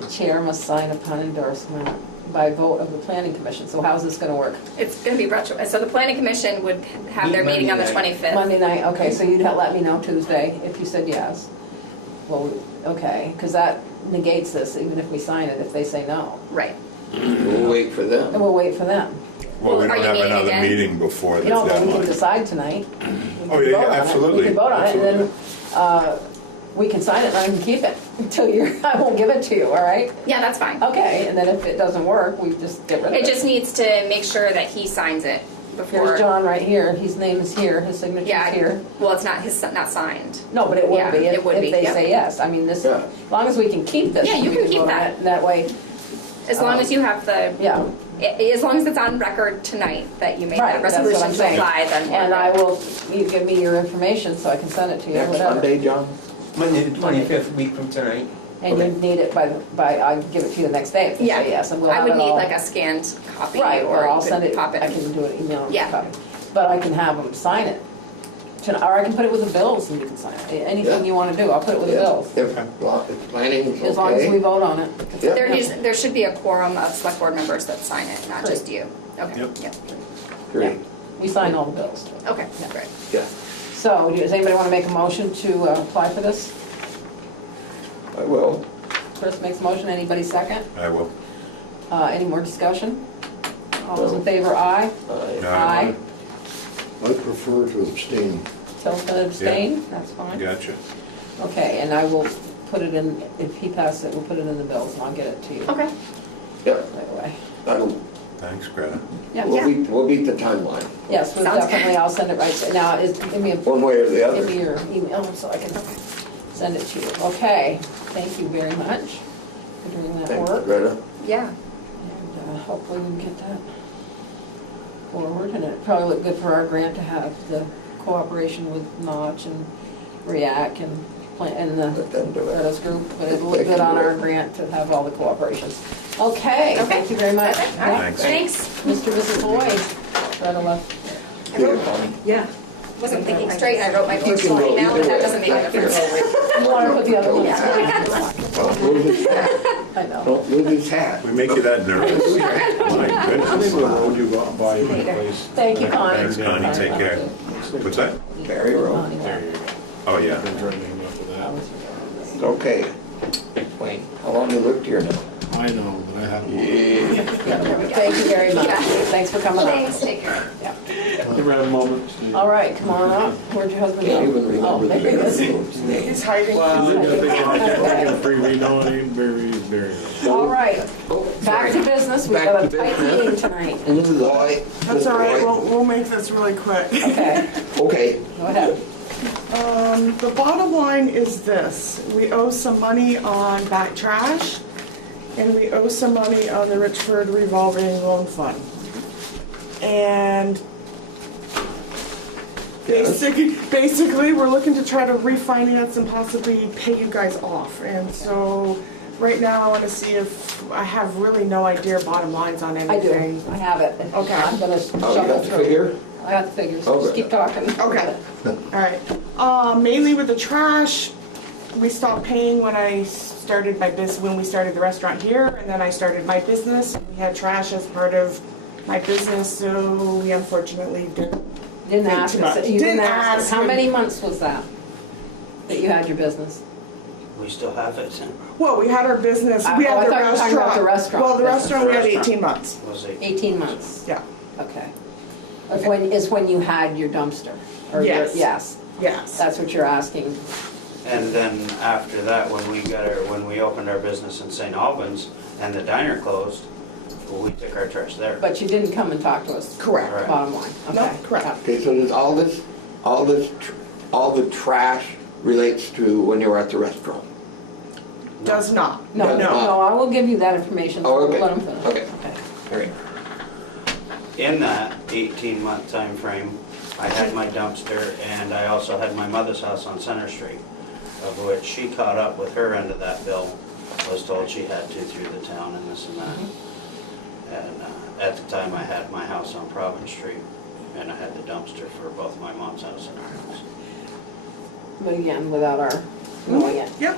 the chair must sign upon endorsement by vote of the planning commission. So how's this gonna work? It's gonna be retro, so the planning commission would have their meeting on the Monday 25th. Monday night, okay, so you'd let me know Tuesday if you said yes. Well, okay, because that negates this, even if we sign it, if they say no. Right. We'll wait for And them. we'll wait for them. Well, we Are don't you have meeting another again? meeting before the You know, but we can deadline. decide tonight. We Oh, can yeah, vote on it. absolutely, We can vote on it, and then, absolutely. we can sign it and I can keep it until I won't give it to you, all right? Yeah, that's fine. Okay, and then if it doesn't work, we just get rid of it. It just needs to make sure that he signs it before. Here's John right here, his name is here, his signature's Yeah, here. well, it's not not signed. No, but it would Yeah, be, it would if be, they yep. say yes. I mean, this, Yeah. as long as we can keep this. Yeah, you we can keep vote on that. it. That way, As long as you have the, yeah. as long as it's on record tonight that you made Right, that that's what resolution I'm to saying. apply, then. we're And good. I will, you give me your information so I can send it to you, Next whatever. Monday, John? Monday the 25th, week from tonight. And you need it I give it to you the next day if you Yeah. say yes, and we'll I have would it need all. like a scanned copy, Right, or or I'll you send could it, pop I it. can do it, email Yeah. copy. But I can have them sign it. Or I can put it with the bills and you can sign it. Anything Yeah. you want to do, I'll put it with the bills. If planning's As long as we okay. vote on it. Yeah. There should be a quorum of select board members that sign it, not just you. Okay, Yep. yep. Great, We sign all the bills. Okay, Yeah. great. yeah. So, does anybody want to make a motion to apply for this? I will. Chris makes a motion, anybody second? I will. Any more discussion? All those in favor, aye? Aye. I prefer to abstain. Phil's gonna abstain, that's fine. Gotcha. Okay, and I will put it in, if he passes it, we'll put it in the bills and I'll get it to you Okay. Yep, right away. that'll, Thanks, Greta. Yeah, we'll beat the timeline, yes, we'll Sounds definitely, good. I'll send it right, now, give me one way or the give other. me your email so I can send it to you. Okay, thank you very much for doing that Thanks, work. Greta. Yeah. And hopefully we can get that forward, and it probably look good for our grant to have the cooperation with Notch and REAC and the Let them do it. Meadows Group, but it'll look good on our grant to have all the cooperations. Okay, Okay. thank you very much. Okay, all right, Thanks. thanks. Mr. and Mrs. Lloyd, right left. Yeah. Wasn't thinking straight, I wrote my You voice can go email, but either that way. doesn't make a difference. You want to put the other one? Don't lose his hat. I know. Don't lose his hat. We make you that nervous? My I goodness. think we'll road you by my place. Thank you, Connie. Thanks, Connie, take care. What's that? Barry Road. Connie, There you go. Oh, yeah. Been drinking enough of that. Okay. Wayne, how long you lived here now? I know, but I have. Yeah. Thank you very much. Yeah. Thanks for coming Thanks, up. take care. Never had a moment. All right, come on up. Where'd your husband go? Can't even Oh, remember the there he is. Barry name. He's hiding. Free renominating, very. All right, Oh, back to sorry. business. We've Back got a to tight business. meeting tonight. Lloyd. That's all right, Lloyd. we'll make this really quick. Okay, Okay, go ahead. The bottom line is this, we owe some money on back trash, and we owe some money on the Richford revolving loan fund. And basically, we're looking to try to refinance and possibly pay you guys off. And so, right now, I wanna see if, I have really no idea bottom lines on I do, anything. I have it. Okay. I'm gonna oh, you shuffle got the through. figure? I got the figures, Oh, just good. keep talking. Okay. All right. Mainly with the trash, we stopped paying when I started my business, when we started the restaurant here, and then I started my business. We had trash as part of my business, so we unfortunately didn't. Didn't Think ask too us, much. you didn't Didn't ask us. ask How him. many months was that you had your business? We still have it. Well, we had our business, we Oh, I had the thought you were talking about the restaurant. restaurant Well, the business. restaurant, we had Restaurant. 18 months. Was it? 18 months, Yeah, okay. Is when you had your dumpster? Or your- Yes. Yes, yes. that's what you're asking. And then after that, when we opened our business in St. Albans and the diner closed, well, we took our trash there. But you didn't come and talk to us, Correct. bottom line, okay? No, correct. Okay, so does all the trash relates to when you were at the restaurant? Does not. No, Does no, not. no, I will give you that information, Oh, so okay. let them finish. Okay. All right. In that 18-month time frame, I had my dumpster and I also had my mother's house on Center Street, of which she caught up with her end of that bill, was told she had to through the town and this and that. And at the time, I had my house on Province Street, and I had the dumpster for both my mom's house and our house. But again, without our knowing it. Yep.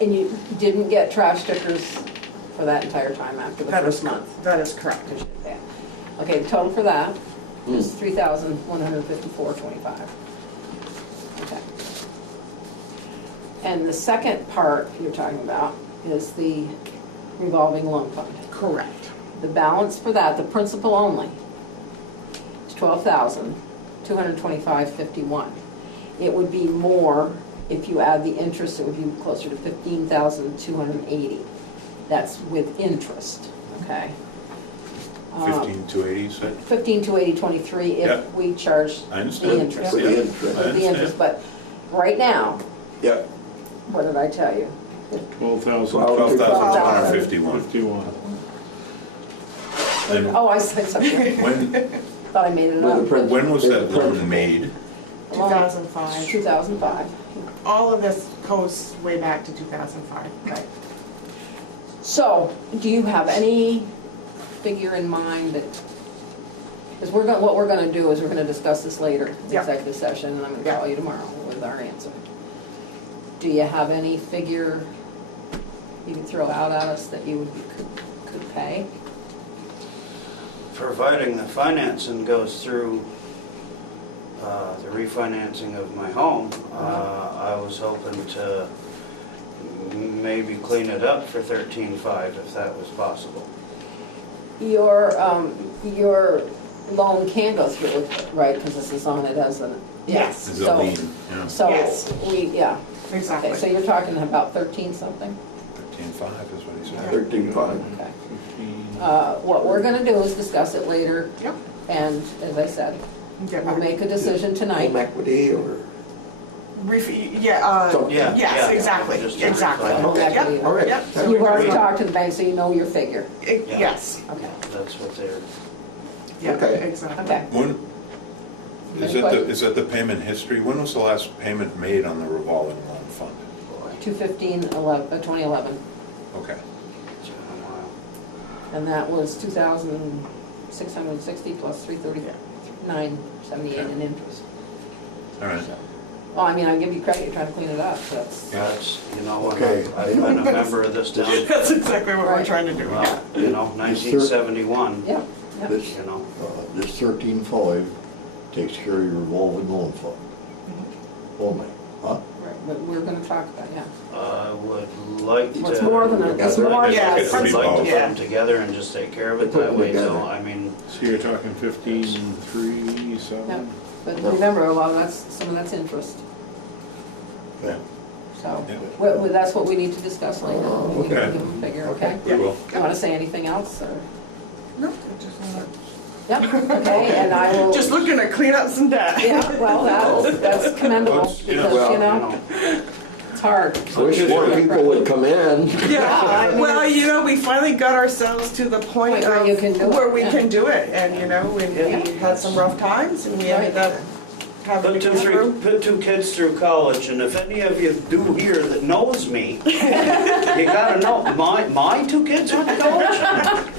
And you didn't get trash stickers for that entire time after the That is first month? That is correct. Yeah. Okay, the total for that is $3,154.25. Okay. And the second part you're talking about is the revolving loan fund. Correct. The balance for that, the principal only, is $12,225.51. It would be more if you add the interest, it would be closer to $15,280. That's with interest, okay? 15,280, you said? 15,280.23 Yeah. if we charge I the understand. interest. For the Yeah. interest. I The interest, understand. but right now, Yeah, what did I tell you? 12,000. 12,251. 51. And Oh, I said something, when, thought I made it with the up. principal. when was that loan made? 2005. 2005. All of this goes way back to 2005. Right. So, do you have any figure in mind that, because what we're gonna do is we're gonna discuss this later, in Yeah. executive session, and I'm gonna Yeah. call you tomorrow with our answer. Do you have any figure you can throw out at us that you could pay? Providing the financing goes through the refinancing of my home, I was hoping to maybe clean it up for 13.5 if that was possible. Your loan can go through, right, because this is on it as a. Yes. Is a So- lien, yeah. So, Yes. yeah. Exactly. Okay, so you're talking about 13 something? 13.5 is what he said. 13.5. Okay. What we're gonna do is discuss it later, Yep. and as I said, Get we'll back. make a decision tonight. Home equity or? Yeah, So- Yeah. yes, yeah, exactly, just to exactly. refine it. Home equity. Yep, All right. yep. That'd You've be already great. talked to the bank, so you know your figure. Yeah. Yes, Okay. That's what they're, yeah, Okay. exactly. Okay. When, Any questions? is that the payment history? When was the last payment made on the revolving loan fund? 2011, Okay. it's been a while. and that was 2,660 plus 339.78 in interest. All right. Well, I mean, I give you credit, you're trying to clean it up, so that's. That's, you know, when Okay. I've been a member of this town, That's exactly what we're Right. trying to do, yeah. well, you know, 1971, Yeah, yeah. This, you know. this 13.5 takes care of your revolving loan fund. Only, huh? Right, but we're gonna talk about, yeah. I would like to. It's more than a, it's more than Yeah, I'd it's a. like to put Yeah. them together and just take care of it Put that them way, together. so, I mean, So you're talking 15,3, Yeah, 7? but remember, a lot of some of that's interest, Yeah. so, Yeah. that's what we need to discuss later. We can Okay. give them a figure, okay? We will. You wanna say anything else, or? No, I just wanna- Yep, okay, and I will. Just looking to clean up some debt. Yeah, well, that's commendable, Well, it's, you know, because, you you know, know, it's hard. I wish more people would come in. Yeah, well, you know, we finally got ourselves to the point Where of you can do it, where we yeah. can do it, and you know, we Yeah. had some rough times, and we ended up having Put to two, go three, through. put two kids through college, and if any of you do here that knows me, you gotta know, my two kids went to college.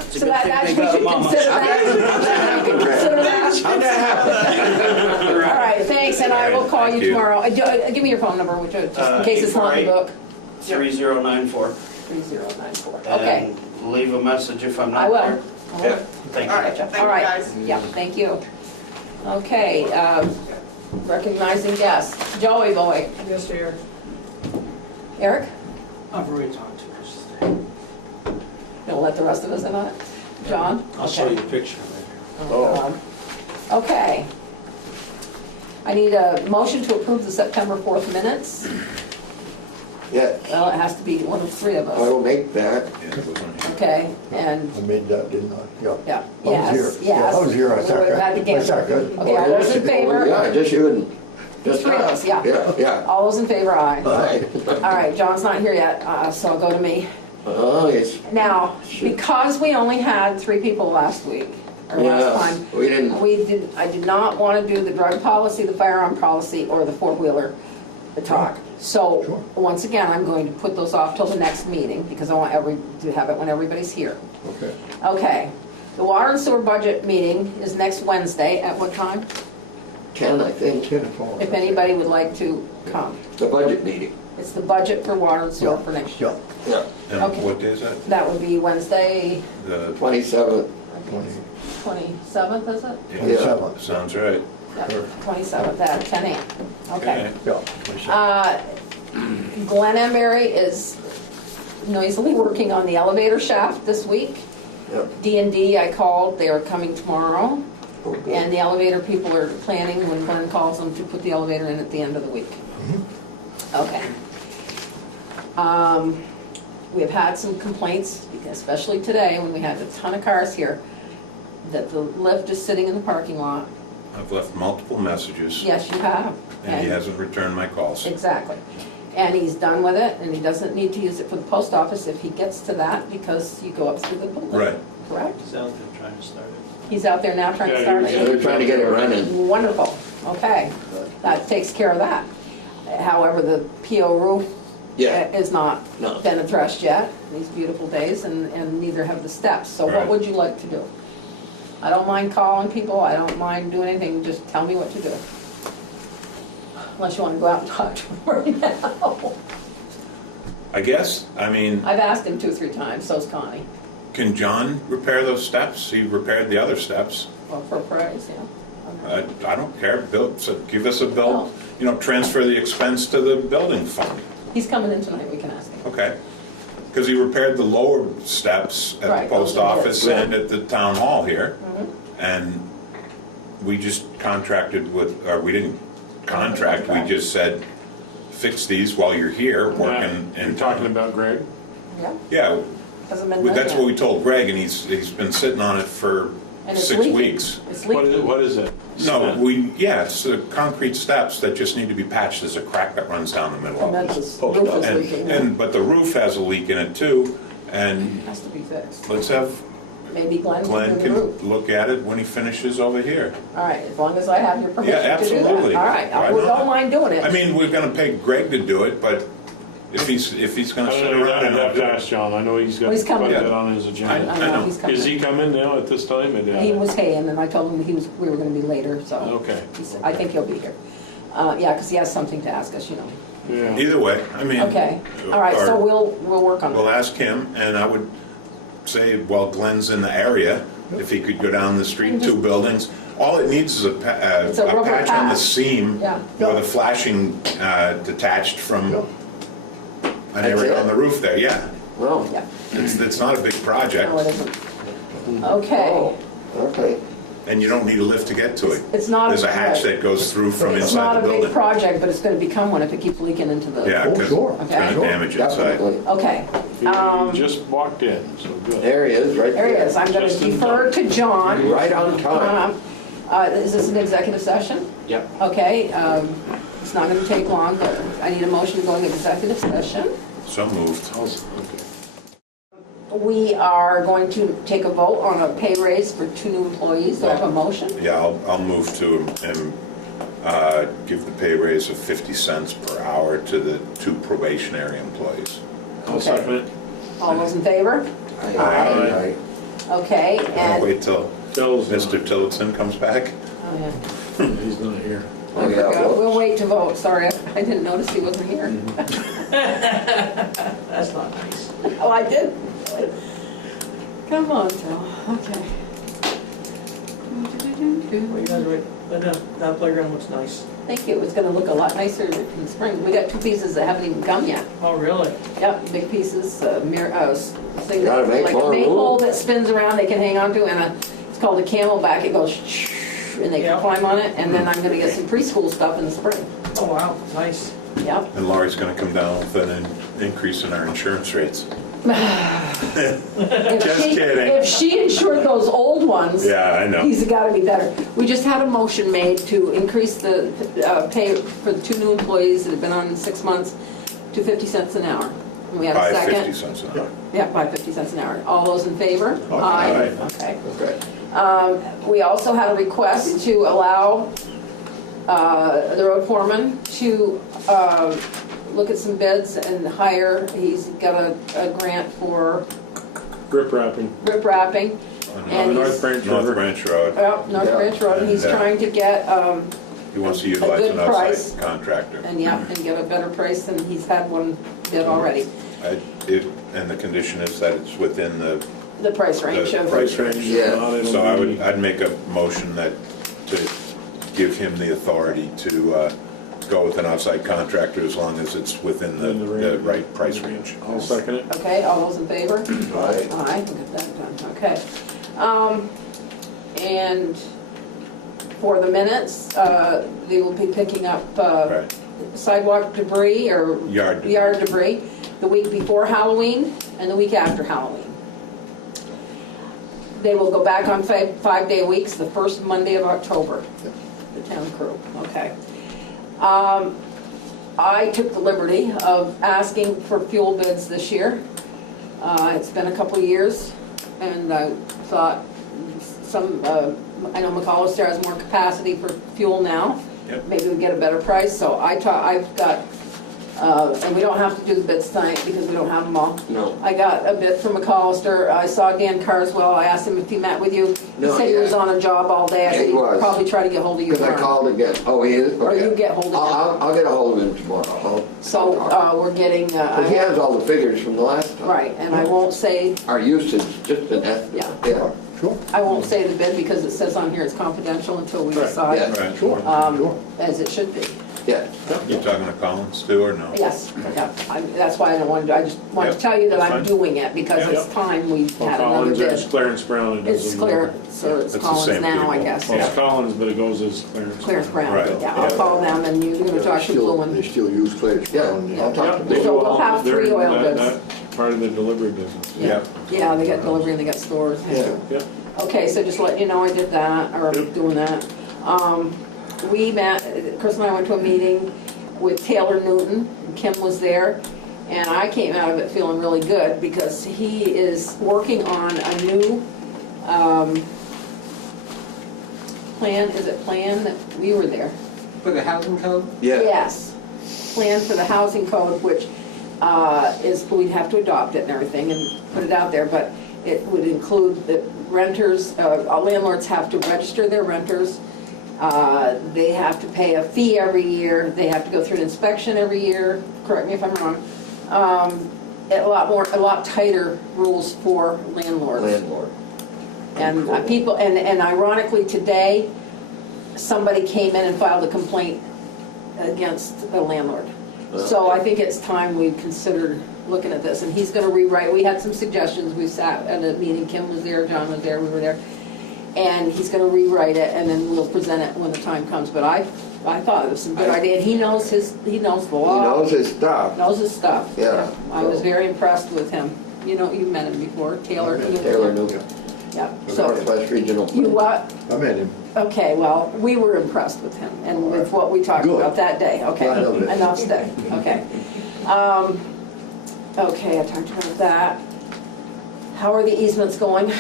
It's a So good that, thing we they should got a mama. consider that. We can consider that. How'd that happen? All right, thanks, and I will call Thank you you. tomorrow. Give me your phone number, which, just in case it's not in the book. 3094. 3094, okay. And leave a message if I'm I not will. there. I will. Yeah. Thank All you. right, thank you All right. guys. Yeah, thank you. Okay, recognizing guests. Joey boy. Yes, dear. Eric? I've already talked to her. Gonna let the rest of us in on it? John? I'll show you a picture later. Oh. Okay. I need a motion to approve the September 4th minutes. Yeah, Well, it has to be one of three of I us. will make that. Yeah, it was on here. Okay, and, I made that, didn't I? Yeah. yeah, I was yes, here. yes. Yeah, I was here, I We would've had to second. get- I second. Okay, all those in favor? Yeah, just you and, just Three of us, yeah. Yeah, yeah. All those in favor, aye. Aye. All right, John's not here yet, so I'll go to me. Oh, yes. Now, because we only had 3 people last week, or last Yeah, time, we didn't, I did not want to do the drug policy, the firearm policy, or the four-wheeler talk. So, Sure. once again, I'm going to put those off till the next meeting, because I want to have it when everybody's here. Okay. Okay, the water and sewer budget meeting is next Wednesday, at what time? 10, I think, 10 o'clock. If anybody would like to come. the budget meeting. It's the budget for water and sewer for next year. Yeah, Yeah, Okay. And what day is that? That would be Wednesday, The, 27th. 27th, is it? yeah, 27th. sounds right. Yeah, 27th at 10 a.m. Okay. Yeah. 27th. Glenn Emery is noisily working on the elevator shaft this week. Yep. D&D I called, they are coming tomorrow. Oh, good. And the elevator people are planning, when Glenn calls them, to put the elevator in at the end of the week. Okay. We have had some complaints, especially today, when we had a ton of cars here. that the lift is sitting in the parking lot. I've left multiple messages. Yes, you have. And he hasn't returned my calls. Exactly. And he's done with it, and he doesn't need to use it for the post office if he gets to that, because you go up through the building. Right. Correct? He's out there trying to start it. He's out there now trying to Yeah, start he it? was- They're trying to get it running. Wonderful, okay. That takes care of that. However, the PO roof Yeah. is not No. been addressed yet, these beautiful days, and neither have the steps. So what Right. would you like to do? I don't mind calling people, I don't mind doing anything, just tell me what to do. Unless you want to go out and talk to him right now. I guess, I mean, I've asked him 2 or 3 times, so's Connie. can John repair those steps? He repaired the other steps. Well, for a price, yeah. I don't care, bill, so give us a bill, Oh. transfer the expense to the building fund, He's coming in tonight, we can ask him. okay? Because he repaired the lower steps at Right, the post those are his, office yeah. and at the town hall here. Mhm. And we just contracted with, or we didn't contract, we just said, fix these while you're here, working You're and talking about Greg? Yeah, Yeah, hasn't been done that's yet. what we told Greg, and he's been sitting on it for And it's 6 leaking. weeks. It's What is it, leaking. what is it? No, it's the concrete steps that just need to be patched. There's a crack that runs down the middle And of that's it. the roof is leaking. But the roof has a leak in it too, and Has to be fixed. let's have Maybe Glenn Glenn can do the roof. can look at it when he finishes over here. All right, as long as I have your permission Yeah, to do that. absolutely. All right, Why I not? don't mind doing it. I mean, we're gonna pay Greg to do it, but if he's gonna I sit don't know, around I'd and have not to do ask it. John, I know he's got Well, he's quite coming. a bit on his agenda. I know. he's coming. Is he coming now at this time? He was haying, and I told him we were gonna be later, so. Okay. He said, I think he'll be here. Yeah, because he has something to ask us, Yeah. Either way, I mean. Okay, all right, so or we'll work on We'll that. ask him, and I would say, while Glenn's in the area, if he could go down the street 2 buildings, all it needs is a It's a rubber patch on the patch. seam Yeah. with a flashing detached from Yeah. an That's area it? on the roof there, yeah. Well, Yeah, It's not a big project, no, it isn't. Okay, oh, okay. and you don't need a lift to get to it. it's not. There's a hatch that goes through from It's inside not the a big building. project, but it's gonna become one if it keeps leaking into the. Yeah, Oh, because sure. it's Okay. gonna damage inside. Definitely. Okay, He just walked in, so good. There he is, right there he there. is. I'm gonna Just in defer to John. Right on time. Is this an executive session? Yep. Okay, it's not gonna take long, but I need a motion to go into executive session. So moved. Okay. We are going to take a vote on a pay raise for 2 new employees. Do I have a motion? Yeah, I'll move to give the pay raise of 50 cents per hour to the 2 probationary employees. I'll second it. All those in favor? Aye. Okay, I'll and, wait till Phil's Mr. Tillotson comes back. oh, yeah. He's not here. Oh, yeah, We'll well, wait to vote, sorry, I didn't notice he wasn't here. That's not nice. Oh, I did? Come on, Phil, okay. Well, you guys are right, but that playground looks nice. Thank you, it's gonna look a lot nicer in the spring. We got 2 pieces that haven't even come yet. Oh, really? Yep, big pieces, thing Gotta make like a more maypole room. that spins around they can hang on to, and it's called a camelback. It goes and they can Yeah. climb on it, and then I'm gonna get some preschool stuff in the spring. Oh, wow, nice. Yep. And Laurie's gonna come down with an increase in our insurance rates. If Just she- kidding. If she insured those old ones, Yeah, I know. he's gotta be better. We just had a motion made to increase the pay for the 2 new employees that have been on 6 months to 50 cents an hour. And we had a By second. 50 cents an hour. Yeah, by 50 cents an hour. All those in favor? Aye. Okay. okay. We also had a request to allow the road foreman to look at some bids and hire, he's got a grant for Grip wrapping. rip wrapping. And North he's, Branch North River. Branch Road, North Yeah. Branch Road, and he's And, trying to get, he wants to utilize good an price. outside contractor. and get a better price than he's had one bid already. And the condition is that it's within The price range The of. price Range is Yeah. not, it'll so be- I'd make a motion to give him the authority to go with an outside contractor as long as it's within In the the range. right price range. I'll second it. Okay, all those in favor? Aye. Aye, we'll get that done, okay. And for the minutes, they will be picking up Right. sidewalk debris or Yard debris. yard debris the week before Halloween and the week after Halloween. They will go back on 5-day weeks the first Monday of October, the town crew, okay. I took the liberty of asking for fuel bids this year. It's been a couple of years, and I thought I know McAllister has more capacity for fuel now. Yep. Maybe we get a better price, so I've got, and we don't have to do the bids tonight because we don't have them all. No. I got a bid from McAllister. I saw Dan Carswell. I asked him if he met with you. He No, said he was on a job all day. I He said he'd was. probably try to get hold of you Because I tomorrow. called again. Oh, he is? Or Okay. you get hold of him. I'll get a hold of him tomorrow. I'll So talk. we're getting, Because he has all the figures from the last time. right, and I won't say, Our usage, just an estimate. Yeah. Sure. I won't say the bid because it says on here it's confidential until we decide, Yeah. Right. Sure. as it should be. Yeah. You talking to Collins too, or no? Yes, yeah, that's why I don't want to, I just want to Yep, tell you that that's I'm fine. doing it because Yep. it's time we Well, had another Collins, it's bid. Clarence Brown. It It's doesn't- clear, so it's It's the Collins same now, I people. guess. Well, it's Collins, but it goes as Clarence. Clarence Brown, Right. yeah, I'll call them and you're gonna talk to They Bluen. still use Clarence Brown. Yeah, I'll talk Yep, to they him. So do we'll all- have they're 3 oil that- bids. that Part of the delivery business. Yeah, yeah, they got delivery and they got stores. Yeah. Yep. Okay, so just letting you know I did that, or I'm doing that. We met, Chris and I went to a meeting with Taylor Newton, Kim was there, and I came out of it feeling really good because he is working on a new plan, is it plan that, we were there? For the housing code? Yeah. Yes, plan for the housing code, which is, we'd have to adopt it and everything and put it out there, but it would include the renters, landlords have to register their renters, they have to pay a fee every year, they have to go through an inspection every year, correct me if I'm wrong. A lot tighter rules for landlords. Landlord. And people, and ironically today, somebody came in and filed a complaint against a landlord. So I think it's time we considered looking at this, and he's gonna rewrite, we had some suggestions, we sat at a meeting, Kim was there, John was there, we were there, and he's gonna rewrite it, and then we'll present it when the time comes, but I thought it was some good idea, and he knows the law. He knows his stuff. Knows his stuff. Yeah. I was very impressed with him. You know, you met him before, Taylor. Taylor Newton. Yeah, so, Northwest Regional. you what? I met him. Okay, well, we were impressed with him and with what we talked Good. about that day, okay? I love it. Enough said, okay. Okay, I talked about that. How are the easements going?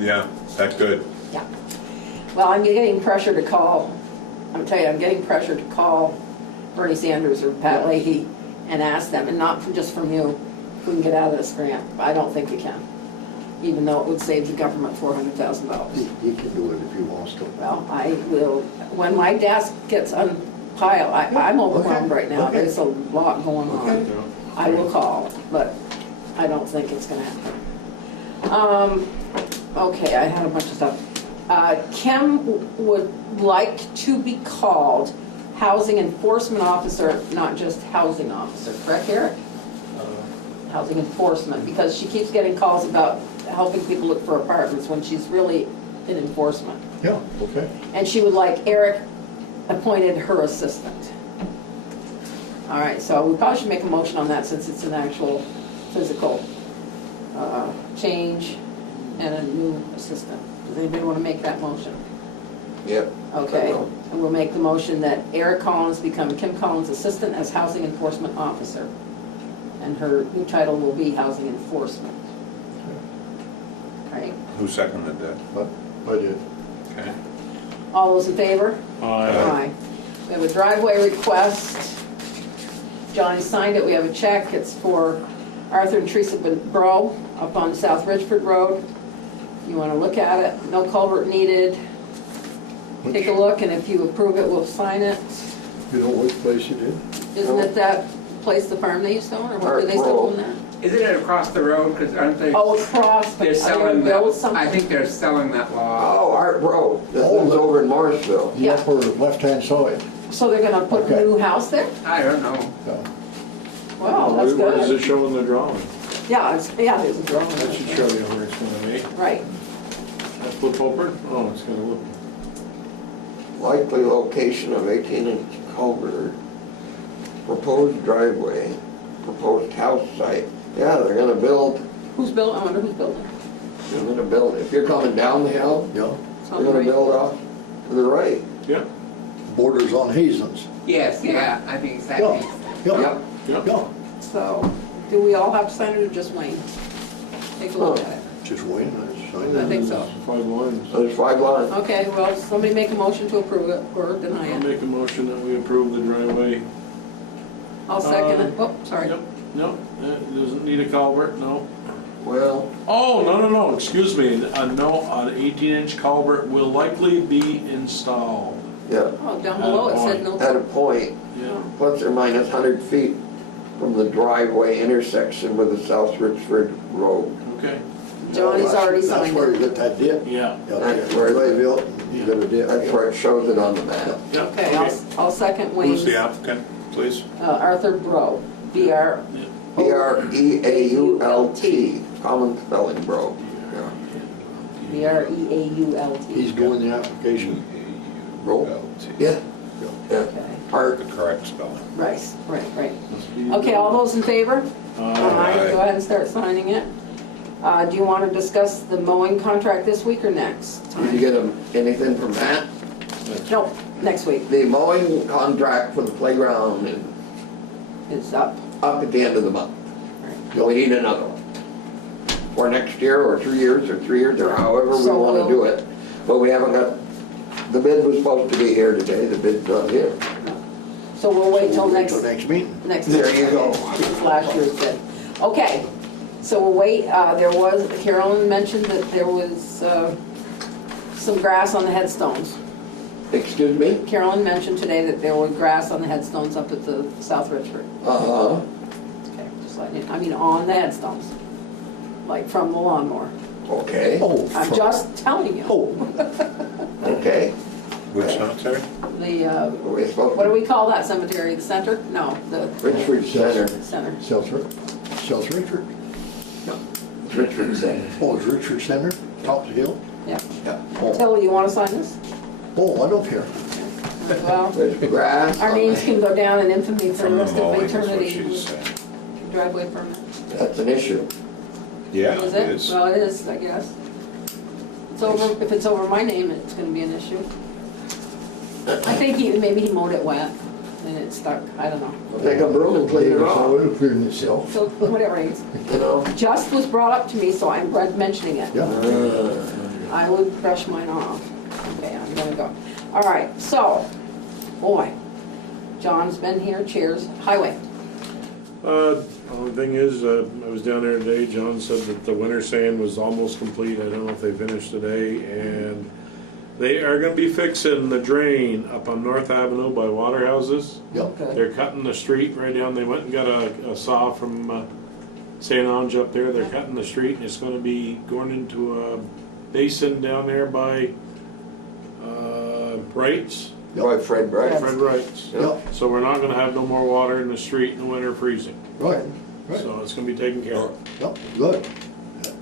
Yeah, that's good. Yeah. Well, I'm getting pressure to call, I'm telling you, I'm getting pressure to call Bernie Sanders or Pat Leahy and ask them, and not just from you, if we can get out of this grant. I don't think we can, even though it would save the government $400,000. He can do it if he wants to. Well, I will, when my desk gets unpiled, I'm overwhelmed right now. Okay. There's a lot going on. Okay. I will call, but I don't think it's gonna happen. Okay, I had a bunch of stuff. Kim would like to be called housing enforcement officer, not just housing officer, correct, Eric? Housing enforcement, because she keeps getting calls about helping people look for apartments when she's really in enforcement. Yeah, okay. And she would like Eric appointed her assistant. All right, so we probably should make a motion on that since it's an actual physical change and a new assistant. Does anybody want to make that motion? Yep. Okay, I will. and we'll make the motion that Eric Collins become Kim Collins' assistant as housing enforcement officer. And her new title will be housing enforcement. Okay, Who seconded that? I did. Okay. all those in favor? Aye. We have a driveway request. Johnny signed it, we have a check, it's for Arthur and Teresa Bro up on South Richford Road. You wanna look at it, no culvert needed. Take a look, and if you approve it, we'll sign it. You know which place it is? Isn't it that place, the farm they used to own, or what, do they still own that? Isn't it across the road? Because aren't they? Oh, across, but They're are they selling gonna build that. something? I think they're selling that lot. Oh, Art Road. This one's over in Morrisville. The upper left-hand side. So they're gonna put a Okay. new house there? I don't know. Yeah. Wow, that's What does good. it show in the drawing? Yeah, there's a drawing. That should show you where it's gonna be. Right. That's flip over? Oh, it's gonna look. Likely location of 18-inch culvert, proposed driveway, proposed house site. Yeah, they're gonna build, Who's building, I wonder who's building? You're gonna build, if you're coming down the hill, Yeah, you're gonna build off to the right. Yeah, borders on Hazen's. Yes, yeah, I think exactly. Yeah, Yep. yeah. So, do we all have to sign it or just Wayne? Take a look at it. Just wait, sign I that. think so. 5 lines. There's 5 lines. Okay, well, somebody make a motion to approve it or deny I'll it. make a motion that we approve the driveway. I'll second it. Oh, sorry. Yep, no, it doesn't need a culvert, no. Well, Oh, no, excuse me, no, an 18-inch culvert will likely be installed. yeah, Oh, down below it said no. at a point, Yeah, plus or minus 100 feet from the driveway intersection with the South Richford Road. okay, Johnny's already That's signed where you it. get that dip. yeah, Yeah, That's where where it they built, you got a dip. That's where it shows it on the map. yeah. Okay, I'll second Who's Wayne's. the applicant, please? Arthur Bro, B-R. B-R-E-A-U-L-T, common spelling, bro. Yeah. B-R-E-A-U-L-T. He's doing the application. Roll. Yeah, yeah. Okay, Art, The correct spelling. right. Okay, all those in favor? Aye. Go ahead and start signing it. Do you want to discuss the mowing contract this week or next? did you get anything from Matt? No, next week. The mowing contract for the playground is It's up. up at the end of the month. We need another one. For next year, or 2 years, or 3 years, or however we So wanna we'll- do it. But we haven't got, the bid was supposed to be here today, the bid's not here. So we'll wait till next, Till next meeting. next. There you go. It's last year's bid. Okay, so we'll wait. There was, Carolyn mentioned that there was some grass on the headstones. Excuse me? Carolyn mentioned today that there was grass on the headstones up at the South Richford. Uh-huh, Okay, just letting you, I mean, on the headstones, like from the lawnmower. okay, Oh, I'm just telling you. oh, okay. Which cemetery? The, We're supposed what do to, we call that cemetery? The center? No, the Richford Center, center. South Richard. it's Richford Center. Oh, it's Richard Center, top of the hill. Yeah. Yeah. Oh, Tilly, you want to sign this? oh, I don't care. Well, There's grass. our on names the- can go down in infamy for the From the rest of mowing is what eternity. she's saying. Driveway permit. That's an issue. Yeah, Is it is. Well, it is, I guess. It's over, if it's over my name, it's gonna be an issue. I think maybe he mowed it wet and it stuck, I don't know. Take a broom and clean it So off, it'll clear itself. So, whatever it is. you know? Just was brought up to me, so I'm mentioning it. Yeah. I would brush mine off. Okay, I'm gonna go. All right, so, boy, John's been here, cheers, highway. Only thing is, I was down there today, John said that the winter sand was almost complete, I don't know if they finished today, and they are gonna be fixing the drain up on North Avenue by Waterhouses. Yep. Good. They're cutting the street right down, they went and got a saw from St. Ange up there, they're cutting the street, and it's gonna be going into a basin down there by Wright's, By Fred Bright. Fred Wright's. Yep, So we're not gonna have no more water in the street in the winter freezing, right, right. so it's gonna be taken care of. Yep, good.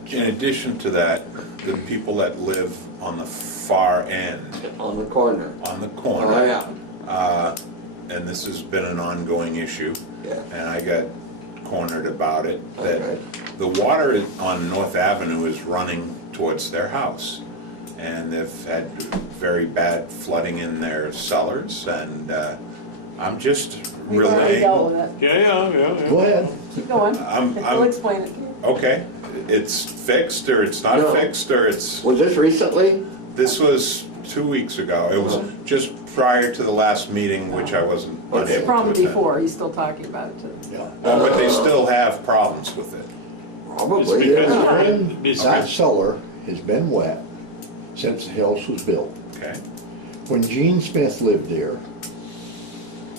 In addition to that, the people that live on the far end, On the corner. on the Oh, corner, yeah, and this has been an ongoing issue, yeah. and I got cornered about it, Okay. that the water on North Avenue is running towards their house. And they've had very bad flooding in their cellars, and I'm just We've already dealt relaying. with it. Yeah. Go ahead. Keep going. I'm- We'll explain it. Okay, it's fixed, or it's not No. fixed, or it's, Was this recently? this was 2 weeks ago. It was just prior to the last meeting, which I wasn't What's unable to From attend. before, he's still talking about it too. Yeah. Well, but they still have problems with it. Probably, because- yeah. And It's- that cellar has been wet since the house was built. Okay, When Gene Smith lived there,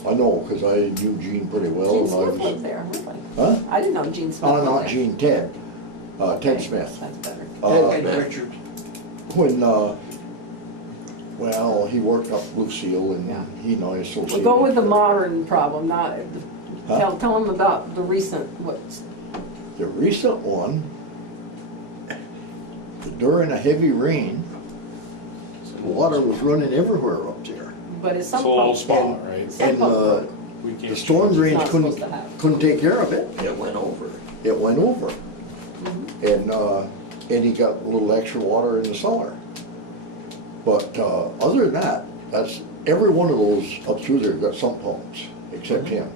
I know, because I knew Gene pretty well. Gene and I Smith was- lived there, really? Huh? I didn't know Gene Smith Oh, lived not there. Gene, Ted. Ted Okay, Smith. That's better. Uh, Ted. Richard. When, well, he worked up Lucille and Yeah. he and I associated. We'll go with the modern problem, not, Huh? tell him about the recent, what's, The recent one, during a heavy rain, water was running everywhere up there. but it's some. It's a little pump- spot, right? some And pump- We can't the storm change it. drains not supposed to have. couldn't take care of it. It went over. It went over. Mm-hmm. And and he got a little extra water in the cellar. But other than that, that's, every one of those up through there got sump pumps, except him.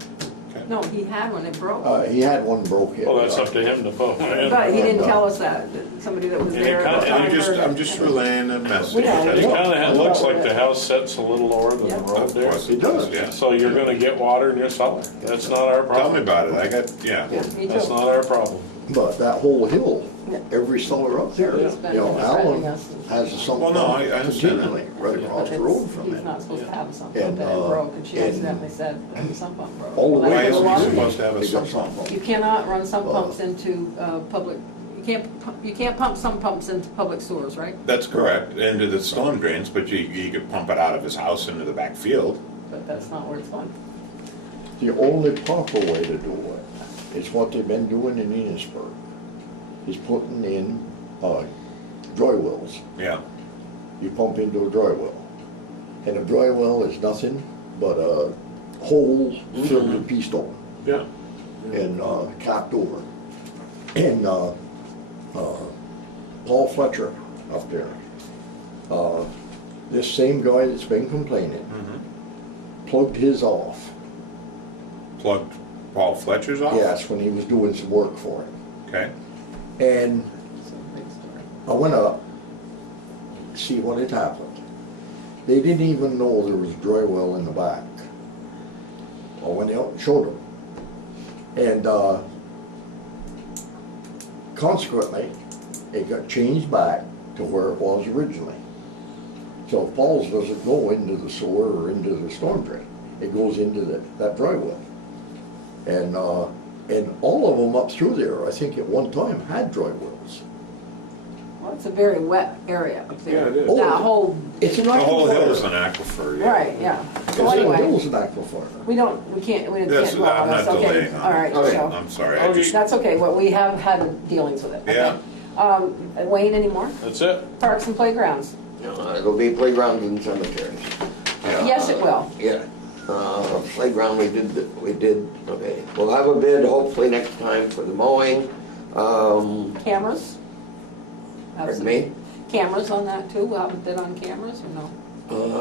No, he had one, it broke. He had one broke it. Well, that's up to him to pump. But he didn't tell us that, somebody that was And it there. kinda- at the time I'm heard just it. relaying a message. Yeah. It kinda looks like the house sets a little lower than the Yeah. road Of there. course it does, yeah. So you're gonna get water in your cellar. That's not our problem. Tell me about it, I got, yeah. Yeah, me That's too. not our problem. But that whole hill, Yeah. every cellar up there, He's been you know, threatening Alan us. has a sump Well, no, pump I understand that. continually right But across the it's- road from He's it. not supposed to have a sump pump, And, and it broke, and she and accidentally said that the sump pump broke. All the Well, way Why that's isn't a lot he of- supposed to have a They got sump sump pump? pump. You cannot run sump pumps into public, you can't pump sump pumps into public sewers, right? That's correct, into the storm drains, but you could pump it out of his house into the back field. But that's not where it's going. The only proper way to do it is what they've been doing in Enosburg, is putting in dry wells. Yeah, You pump into a dry well. And a dry well is nothing but a hole filled with pea stone Yeah. and capped over. And Paul Fletcher up there, this same guy that's been complaining, plugged his off. plugged Paul Fletcher's off? Yes, when he was doing some work for him. Okay, And It's a big story. I went up, see what had happened. They didn't even know there was a dry well in the back. I went out and showed them. And consequently, it got changed back to where it was originally. So Paul's doesn't go into the sewer or into the storm drain. It goes into that dry well. And all of them up through there, I think at one time had dry wells. Well, it's a very wet area up there. Yeah, it is. That whole, It's an the whole hill is aquifer. an aquifer, yeah. right, yeah. So The anyway, hill's an aquifer. we can't Yes, dwell on I'm this, not okay? delaying on All right, it. Okay. so, I'm sorry, I just, that's okay, well, we have had dealings with it. Okay. Yeah. Wayne, anymore? That's it. Parks and playgrounds? It'll be playgrounds and cemeteries. Yes, it will. Yeah. Playground, we did, okay. We'll have a bid hopefully next time for the mowing. Cameras? Have Pardon some me? Cameras on that too? We'll have a bid on cameras or no?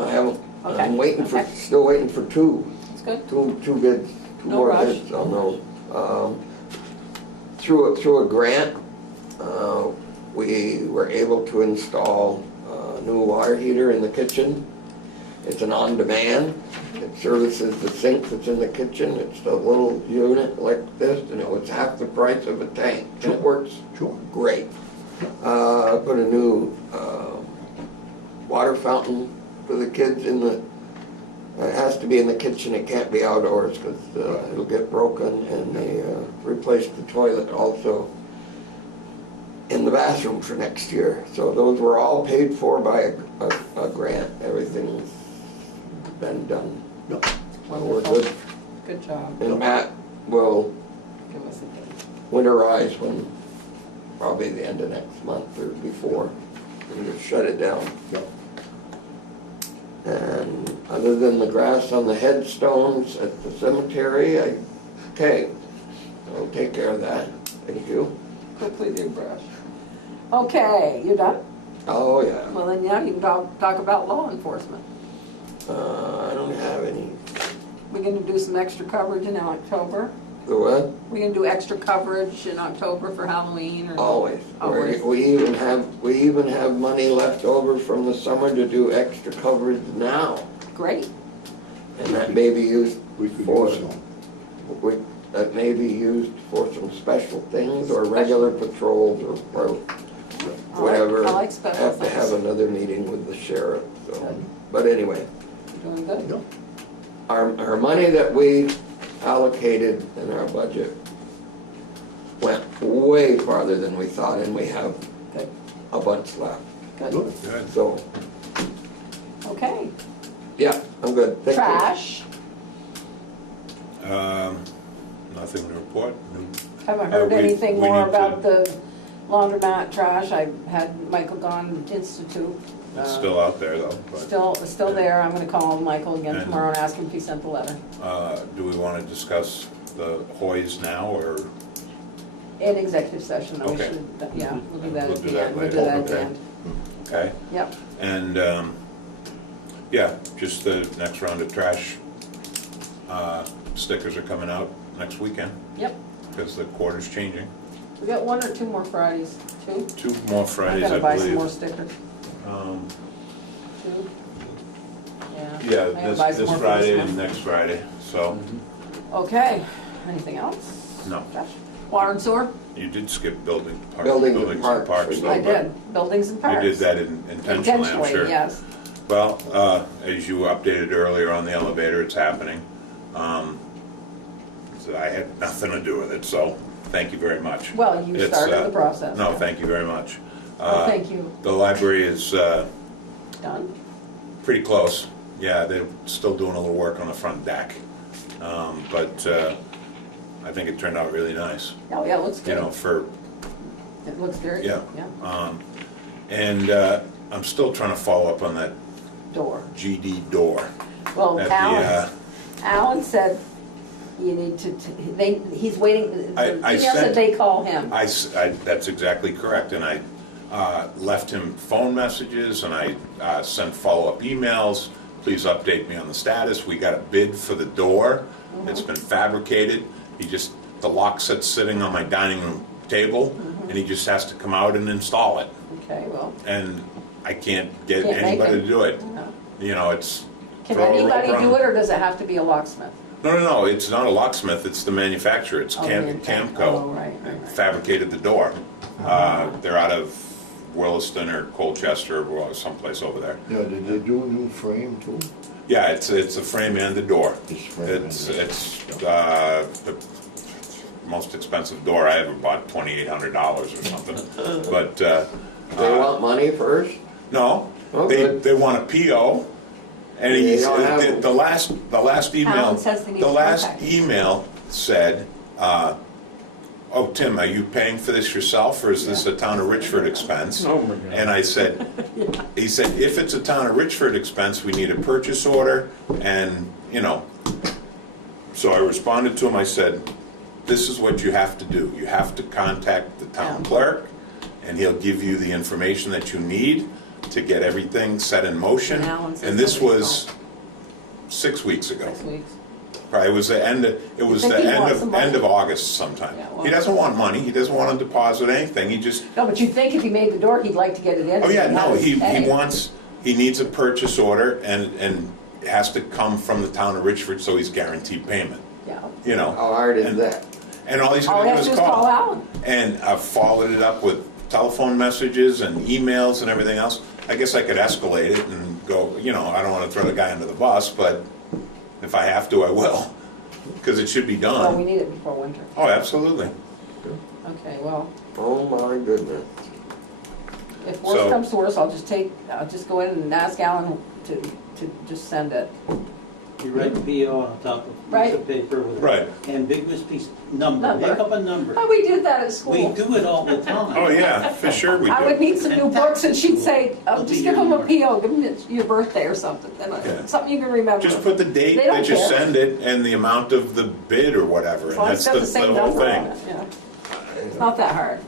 I haven't, Okay, I'm waiting for, okay. still waiting for two It's good? bids, two No more rush. bids on those. Through a grant, we were able to install a new water heater in the kitchen. It's an on-demand. It services the sink that's in the kitchen. It's a little unit like this, and it was half the price of a tank. And it works Sure. great. Put a new water fountain for the kids in the, it has to be in the kitchen, it can't be outdoors because it'll get broken. And they replaced the toilet also in the bathroom for next year. So those were all paid for by a grant. Everything's been done. Yep. We're Wonderful. good. Good job. And Matt will Give us a bid. winterize when, probably the end of next month or before, and just shut it down. Yep. And other than the grass on the headstones at the cemetery, I'll take care of that. Thank you. Quickly do brush. Okay, you done? Oh, yeah. Well, then now you can talk about law enforcement. I don't have any. We're gonna do some extra coverage in October. The what? We're gonna do extra coverage in October for Halloween or? Always. Always. We even have money left over from the summer to do extra coverage now. Great. And that may be used We could for, use some. that may be used for some special things or regular patrols or whatever. I like special Have to have things. another meeting with the sheriff, so. Good. But anyway, You're doing good. Yep. our money that we allocated in our budget went way farther than we thought, and we have Good. a bunch left. Good. Good. good. So, Okay. yeah, I'm good. Thank you. Trash. Nothing to report. Haven't heard we- anything we more need about to- the laundromat trash. I had Michael gone Institute. It's still out there though, but. Still there. I'm gonna call Michael again And- tomorrow and ask him if he sent the letter. Do we want to discuss the Hoys now, or In executive session, though, we Okay. should, yeah, we'll do that We'll at do the that end. We'll do later. that at the Okay. end. Okay? Yep, And, yeah, just the next round of trash stickers are coming out next weekend, yep. because the quarter's changing. We got 1 or 2 more Fridays? 2? 2 more Fridays, I I gotta buy some more believe. stickers. 2? Yeah. Yeah, I gotta buy some this more for Friday month. and next Friday, so, Okay, anything else? no. Josh? Water and sewer? You did skip buildings Buildings and and parks. parks. though, I but did, buildings and You parks. did that intentionally, I'm sure. yes. Well, as you updated earlier on the elevator, it's happening. So I had nothing to do with it, so thank you very much. Well, you It's, started the process. No, yeah. thank you very much. Oh, thank you. The library is Done? pretty close. Yeah, they're still doing a little work on the front deck. But I think it turned out really nice, Oh, yeah, it looks you good. know, for, It looks very yeah. good, yeah. And I'm still trying to follow up on that Door. GD door. Well, at the, Alan said you need to, he's waiting, the I email sent- said they call him. That's exactly correct, and I left him phone messages, and I sent follow-up emails. Please update me on the status. We got a bid for the door. It's been fabricated. The lock set's sitting on my dining room table, and he just has to come out and install it. Okay, well, And I can't get Can't make anybody it. to do it. no. You know, it's Can throw a rope anybody around. do it, or does it have to be a locksmith? No, it's not a locksmith, it's the manufacturer, it's Oh, Camco. Oh, right. Fabricated the door. They're out of Williston or Colchester or someplace over there. Yeah, did they do a new frame too? Yeah, it's a frame and the door. It's frame and It's the- the most expensive door I ever bought, $2,800 or something. But They want money first? no, Oh, they good. they want a PO. And They he's, don't have- the last email, Alan says they need the last contact. email said, oh, Tim, are you paying for this yourself, or is this a town of Richford expense? Oh, my God. And I said, he said, if it's a town of Richford expense, we need a purchase order, and, you know. So I responded to him, I said, this is what you have to do. You have to contact the town clerk, and he'll give you the information that you need to get everything set in motion. And Alan says And this nobody's was 6 weeks ago. 6 weeks. Right, it was the end of, think he wants some money? end of August sometime. Yeah, well- He doesn't want money, he doesn't want to deposit anything, he just, No, but you'd think if he made the door, he'd like to get it in. oh yeah, no, he Hey. wants, he needs a purchase order, and it has to come from the town of Richford, so he's guaranteed payment, Yeah. you know? How hard is And- that? And all he's All he gonna has do to is do is call call. Alan. And I've followed it up with telephone messages and emails and everything else. I guess I could escalate it and go, you know, I don't want to throw the guy under the bus, but if I have to, I will, because it should be Well, we done. need it before winter. Oh, absolutely. Okay, well, Oh, my goodness. if worse So- comes to worse, I'll just go in and ask Alan to just send it. You write the PO on top of a piece Right. of paper with Right. an ambiguous piece, number, Number. make up a number. Oh, we did that at We school. do it all the time. Oh, yeah, for sure we I would do. need some new books, and she'd say, oh, It'll be just your give him a number. PO, give him your birthday or something, then Yeah. something you can remember. Just put the date They don't that you care. send it and the amount of the bid or whatever, As and long as that's it's got the the same whole number on thing. it, yeah. It's not that hard,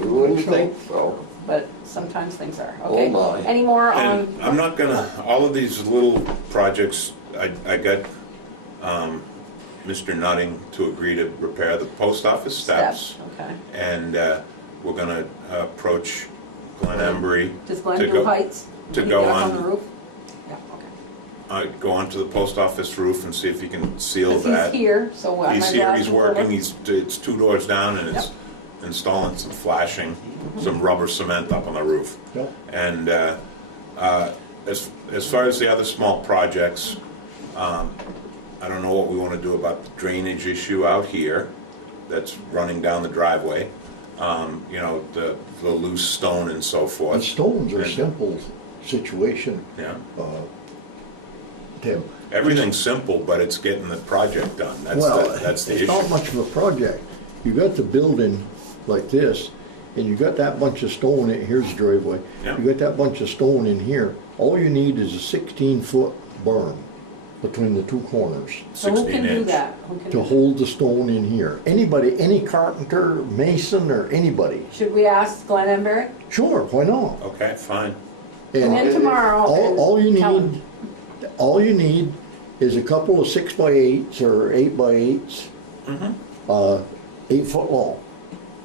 You wouldn't think so. but sometimes things are. Oh, Okay. my. Any more on? And I'm not gonna, all of these little projects, I got Mr. Nutting to agree to repair the post office steps. Okay. And we're gonna approach Glen Embry. Does Glenn to do go- heights? to Can he go get up on- the roof? Yeah, okay. Go onto the post office roof and see if he can seal Because that. he's here, so I He's might here, ask he's him to working, look. it's 2 doors down, and it's installing some flashing, some rubber cement up on the roof. Yep. And as far as the other small projects, I don't know what we want to do about the drainage issue out here that's running down the driveway. You know, the loose stone and so The forth. stones are And- simple situation, Yeah, Tim. everything's simple, but it's getting the project done. Well, That's the it's issue. not much of a project. You got the building like this, and you got that bunch of stone, here's the driveway. Yeah. You got that bunch of stone in here. All you need is a 16-foot berm. between the two corners So who can 16 do inch. that? Who can to do that? hold the stone in here. Anybody, any carpenter, mason, or anybody. Should we ask Glenn Embury? Sure, why not? Okay, fine. Come in And tomorrow and all you tell need, him. all you need is a couple of 6x8s or 8x8s, Mm-hmm. 8 foot long.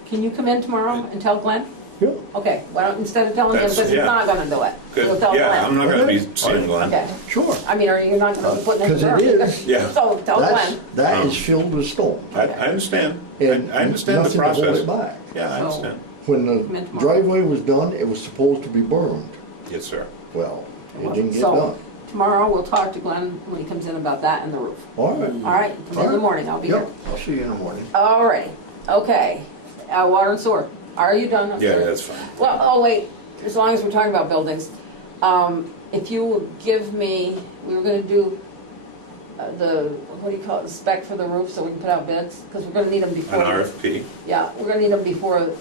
Can you come in tomorrow and tell Glenn? Yeah. Okay, why don't, instead of telling him, That's- because he's yeah. not gonna do it. You'll Good, tell yeah, I'm Glenn. not gonna be seeing Glenn. Okay, Sure. I mean, or you're not gonna be putting it in the 'Cause it berm. is. Yeah. So tell Glenn. That is filled with stone. I understand. And I understand the nothing to hold process. it back. Yeah, I So- understand. When Come in the tomorrow. driveway was done, it was supposed to be burned. Yes, sir. Well, it didn't get So, done. tomorrow we'll talk to Glenn when he comes in about that and the roof. All right. All right, come in the morning, I'll be here. Yep, I'll see you in the morning. All right, okay. Water and sewer, are you done? up Yeah, there? that's fine. Well, oh wait, as long as we're talking about buildings, if you will give me, we were gonna do the, what do you call it, the spec for the roof so we can put out bids? Because we're gonna need them An before. RFP. Yeah, we're gonna need them before the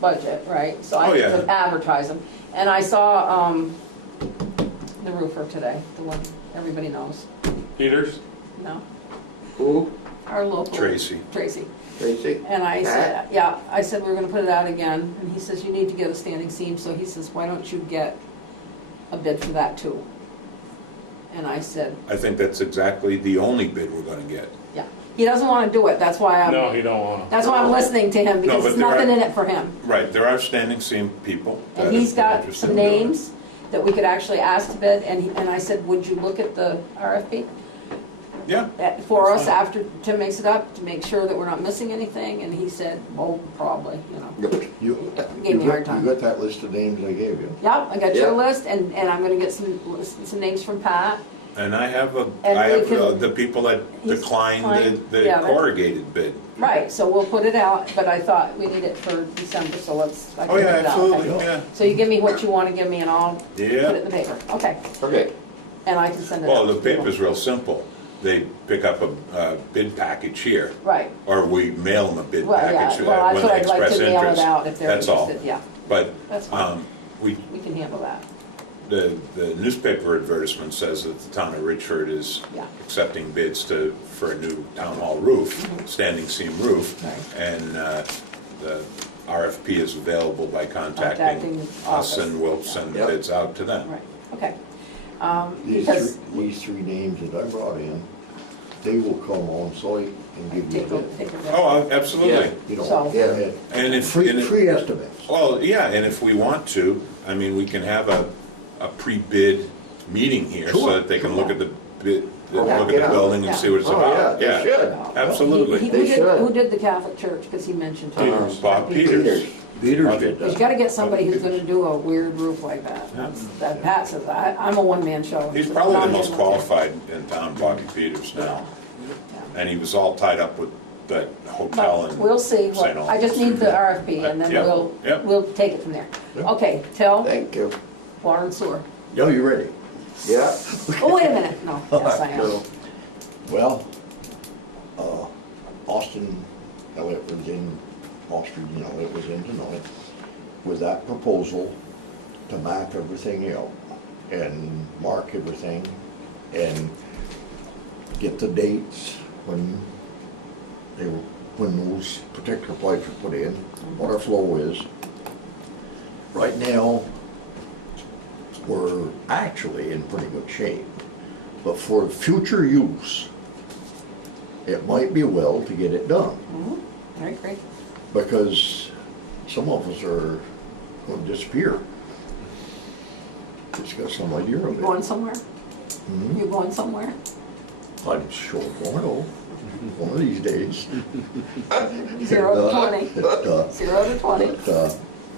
budget, right? So I Oh, need yeah. to advertise them. And I saw the roofer today, the one everybody knows. Peters? No, Who? our local. Tracy. Tracy. Tracy? And I said, Pat? yeah, I said we were gonna put it out again, and he says, you need to get a standing seam, so he says, why don't you get a bid for that too? And I said, I think that's exactly the only bid we're gonna get. yeah, he doesn't wanna do it, that's why No, I'm, he don't wanna. that's why I'm listening to him, because but there's there are- nothing in it for him. Right, there are standing seam people. that And he's have been got interested some in doing it. names that we could actually ask to bid, and I said, would you look at the RFP Yeah, for That's us fine. after Tim makes it up, to make sure that we're not missing anything, and he said, oh, probably, you know. Good. You Gave me a hard got- time. You got that list of names I gave you? Yeah, I got your Yeah. list, and I'm gonna get some names from Pat. and I have And we can- the people that He's declined the yeah, that- corrugated bid. Right, so we'll put it out, but I thought we need it for December, so I Oh, can yeah, put it out. absolutely, okay? yeah. So you give me what you wanna give me and I'll put it Yeah, in the paper, okay, Okay. and I can send it out. well, the to people. paper's real simple. They pick up a bid package here, Right, or we mail them a bid well, yeah, package well, when that's what they I'd like express to mail it interest. out if they're That's all. interested, yeah, But that's fine, we we can handle that, the newspaper advertisement says that the town of Richford is yeah. accepting bids for a new town hall roof, standing seam roof. Mm-hmm. Right. And the RFP is available by Contacting contacting the us, office. and we'll send Yep. bids out to them. Right, okay. Because These three names that I brought in, they will come on site and give you a take a, bid. take a. Oh, absolutely. Yeah. You know, So- Yeah. And if, Free, and if- free estimates. well, yeah, and if we want to, I mean, we can have a pre-bid meeting here so Sure, that they can sure. look at the bid, Yeah, look at yeah. the building Yeah. and see what it's Oh, about. yeah, they should. Absolutely. Who They did, should. who did the Catholic Church, because he mentioned to Peters, us. Bob Peters. Peters did Because you that. gotta get somebody who's gonna do a weird roof like that. That Pat says, I'm a one-man show. He's So probably the I'm most getting qualified in town, Bobby Peters Yeah. now. Yeah. And he was all tied up with that hotel But in we'll see, what- St. I just need the RFP, and then Yeah. we'll, Yeah. we'll take it from there. Yeah. Okay, Till, Thank you. water and sewer. Yo, you ready? Yeah. Oh, wait a minute, no, yes, I am. So, Well, Austin, well, it was in, Austin, you know, it was in tonight, with that proposal to map everything out and mark everything and get the dates when they were, when those particular pipes were put in, what our flow is. Right now, we're actually in pretty good shape, but for future use, it might be well to get it done, Mhm. I agree. because some of us are going to disappear. Just got some idea You of going it. somewhere? Mhm. You going somewhere? I'm sure going to, one of these days. 0 to 20. But, 0 to 20.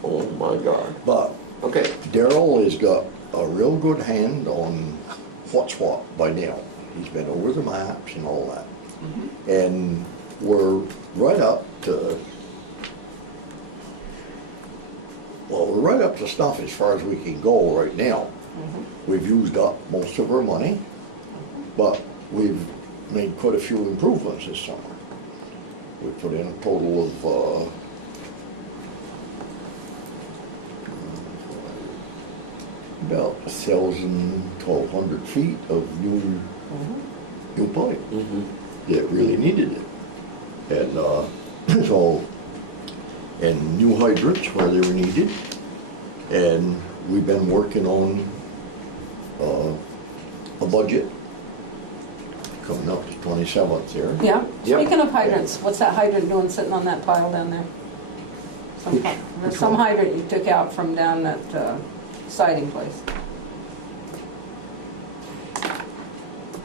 oh my God. but Okay. Daryl has got a real good hand on what's what by now. He's been over the maps and all that. And we're right up to, well, we're right up to snuff as far as we can go right now. We've used up most of our money, but we've made quite a few improvements this summer. We put in a total of, about 1,000, 1,200 feet of new new pipe that really needed it. And, so, and new hydrants where they were needed. And we've been working on, a budget coming up to 27th here. Yeah, Yep. speaking of hydrants, what's that hydrant doing sitting on that pile down there? There's some hydrant you took out from down that siding place.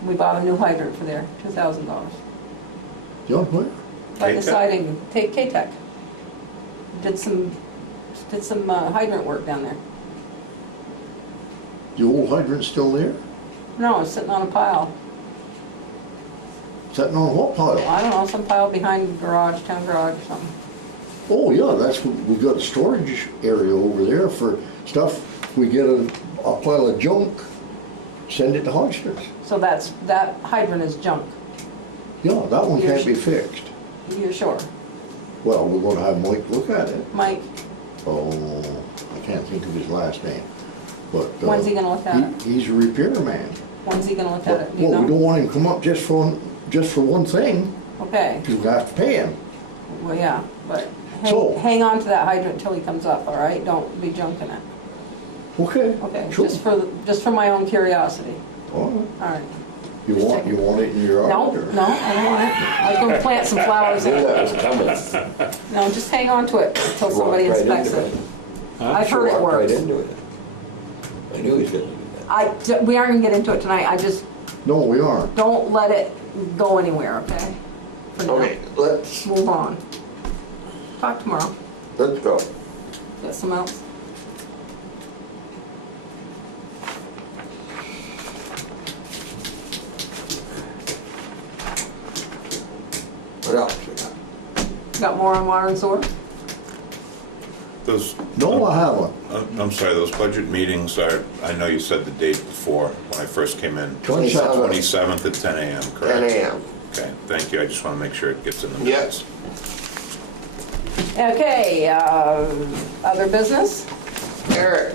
We bought a new hydrant for there, $2,000. Yeah, where? By the K-Tech? siding, take K-Tech. Did some hydrant work down there. The old hydrant's still there? No, it's sitting on a pile. Sitting on what pile? I don't know, some pile behind the garage, town garage or something. Oh, yeah, that's, we got a storage area over there for stuff. We get a pile of junk, send it to Hodgster's. So that hydrant is junk. Yeah, that one can't be fixed. You're sure? Well, we're gonna have Mike look at it. Mike, Oh, I can't think of his last name, but. When's he gonna look at it? He's a repairman. when's he gonna look at it? Do you Well, we know? don't want him to come up just for one thing, Okay, because we have to pay him. well, yeah, but So- hang on to that hydrant until he comes up, all right? Don't be junking it. Okay. Okay, Sure. just for my own curiosity. All right. All right. You want it in your No, yard? or- no, I don't want it. I was gonna plant some flowers in Knew that it. was coming. No, just hang on to it until somebody Walked right inspects into it. I've heard it Walked right works. into it. I knew he was gonna do that. We aren't gonna get into it tonight. I just, No, we aren't. don't let it go anywhere, okay? For now. Okay, let's Move on. Talk tomorrow. go. Got some else? What else we got? Got more on water and sewer? Those, No, I haven't. I'm sorry, those budget meetings are, I know you said the date before, when I first came in. 27th. 27th at 10 a.m., correct? 10 a.m. Okay, thank you, I just want to make sure it gets in the Yes. minutes. Okay, other business? Eric,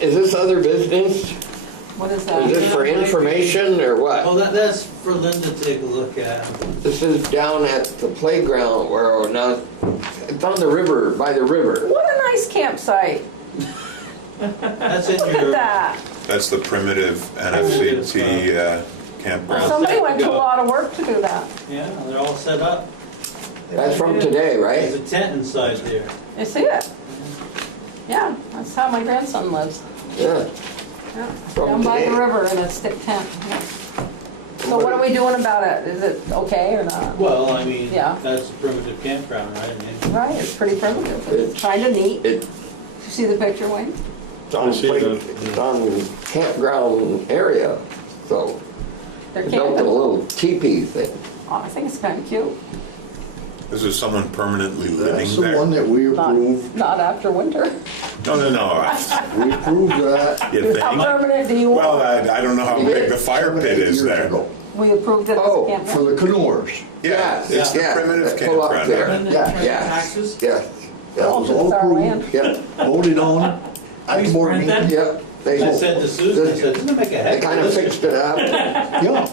is this other business? What is Is that? this for information or Well, what? that's for Lynn to take a look at. This is down at the playground where now, it's on the river, by the river. What a nice campsite. That's in Look at your. that. That's the primitive NFCT campground. Somebody went to a lot of work to do that. Yeah, they're all set up. That's from today, There's right? a tent inside there. You see it? Yeah, that's how my grandson lives. Yeah. Yeah, From down by the today. river in a stick tent. Yeah. So what are we doing about it? Is it okay or not? Well, I mean, Yeah. that's a primitive campground, right? I mean, Right, it's pretty primitive. It's kind of neat. It, You see the picture, Wayne? it's on, I see that. it's on campground area, so They're they built a camping. little teepee thing. Oh, I think it's kind of cute. Is there someone permanently living That's the there? one that we Not, approved. not after winter. No. We approved that. You How think? permanent do you Well, want? I don't know how big the fire 7, 8 pit is years there. ago, We approved it as a Oh, For campground. the canoers. Yeah, it's the Yeah, primitive pull up campground. there. Yeah. Yes, yes, That Oh, was it's all our approved. land. yep, Voted on. At the board Rent meeting. that? yep. They, I said to Susan, I said, doesn't it make a they heck kind of of a fixed it up Yeah.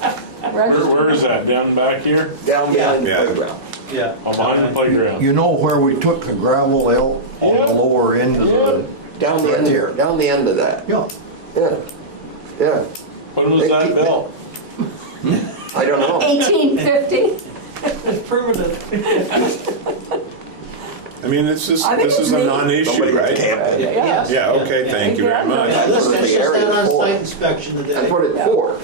Where is that, down back here? down behind the Yeah. playground. Yeah. Oh, behind the playground? You know where we took the gravel out on the lower end of the, Down the Right end, there. down the end of that, yeah. yeah, yeah. When was They that keep built? I don't know. 1850. It's primitive. I mean, this is I think a it's neat. non-issue, Somebody right? camped. Yeah. Yeah, okay, thank you very much. Yeah, this, That's that's the just area that for. on-site inspection today. That's what it's for.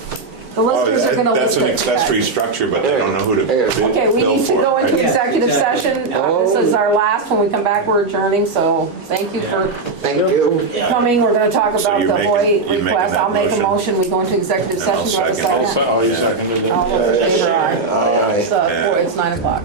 The listeners are gonna That's listen an to accessory that. structure, but they don't know who to There. bill Okay, we need to for, go into right? executive exactly. session. This is our last. When we come back, we're adjourning, so thank you for Thank you. coming. We're gonna talk So about you're the making- Hoyt you're making request. that I'll make a motion? motion. We go into executive And I'll session. Do I have a second. second? Oh, you seconded it? All those in favor, aye. Aye, aye. It's 9 o'clock.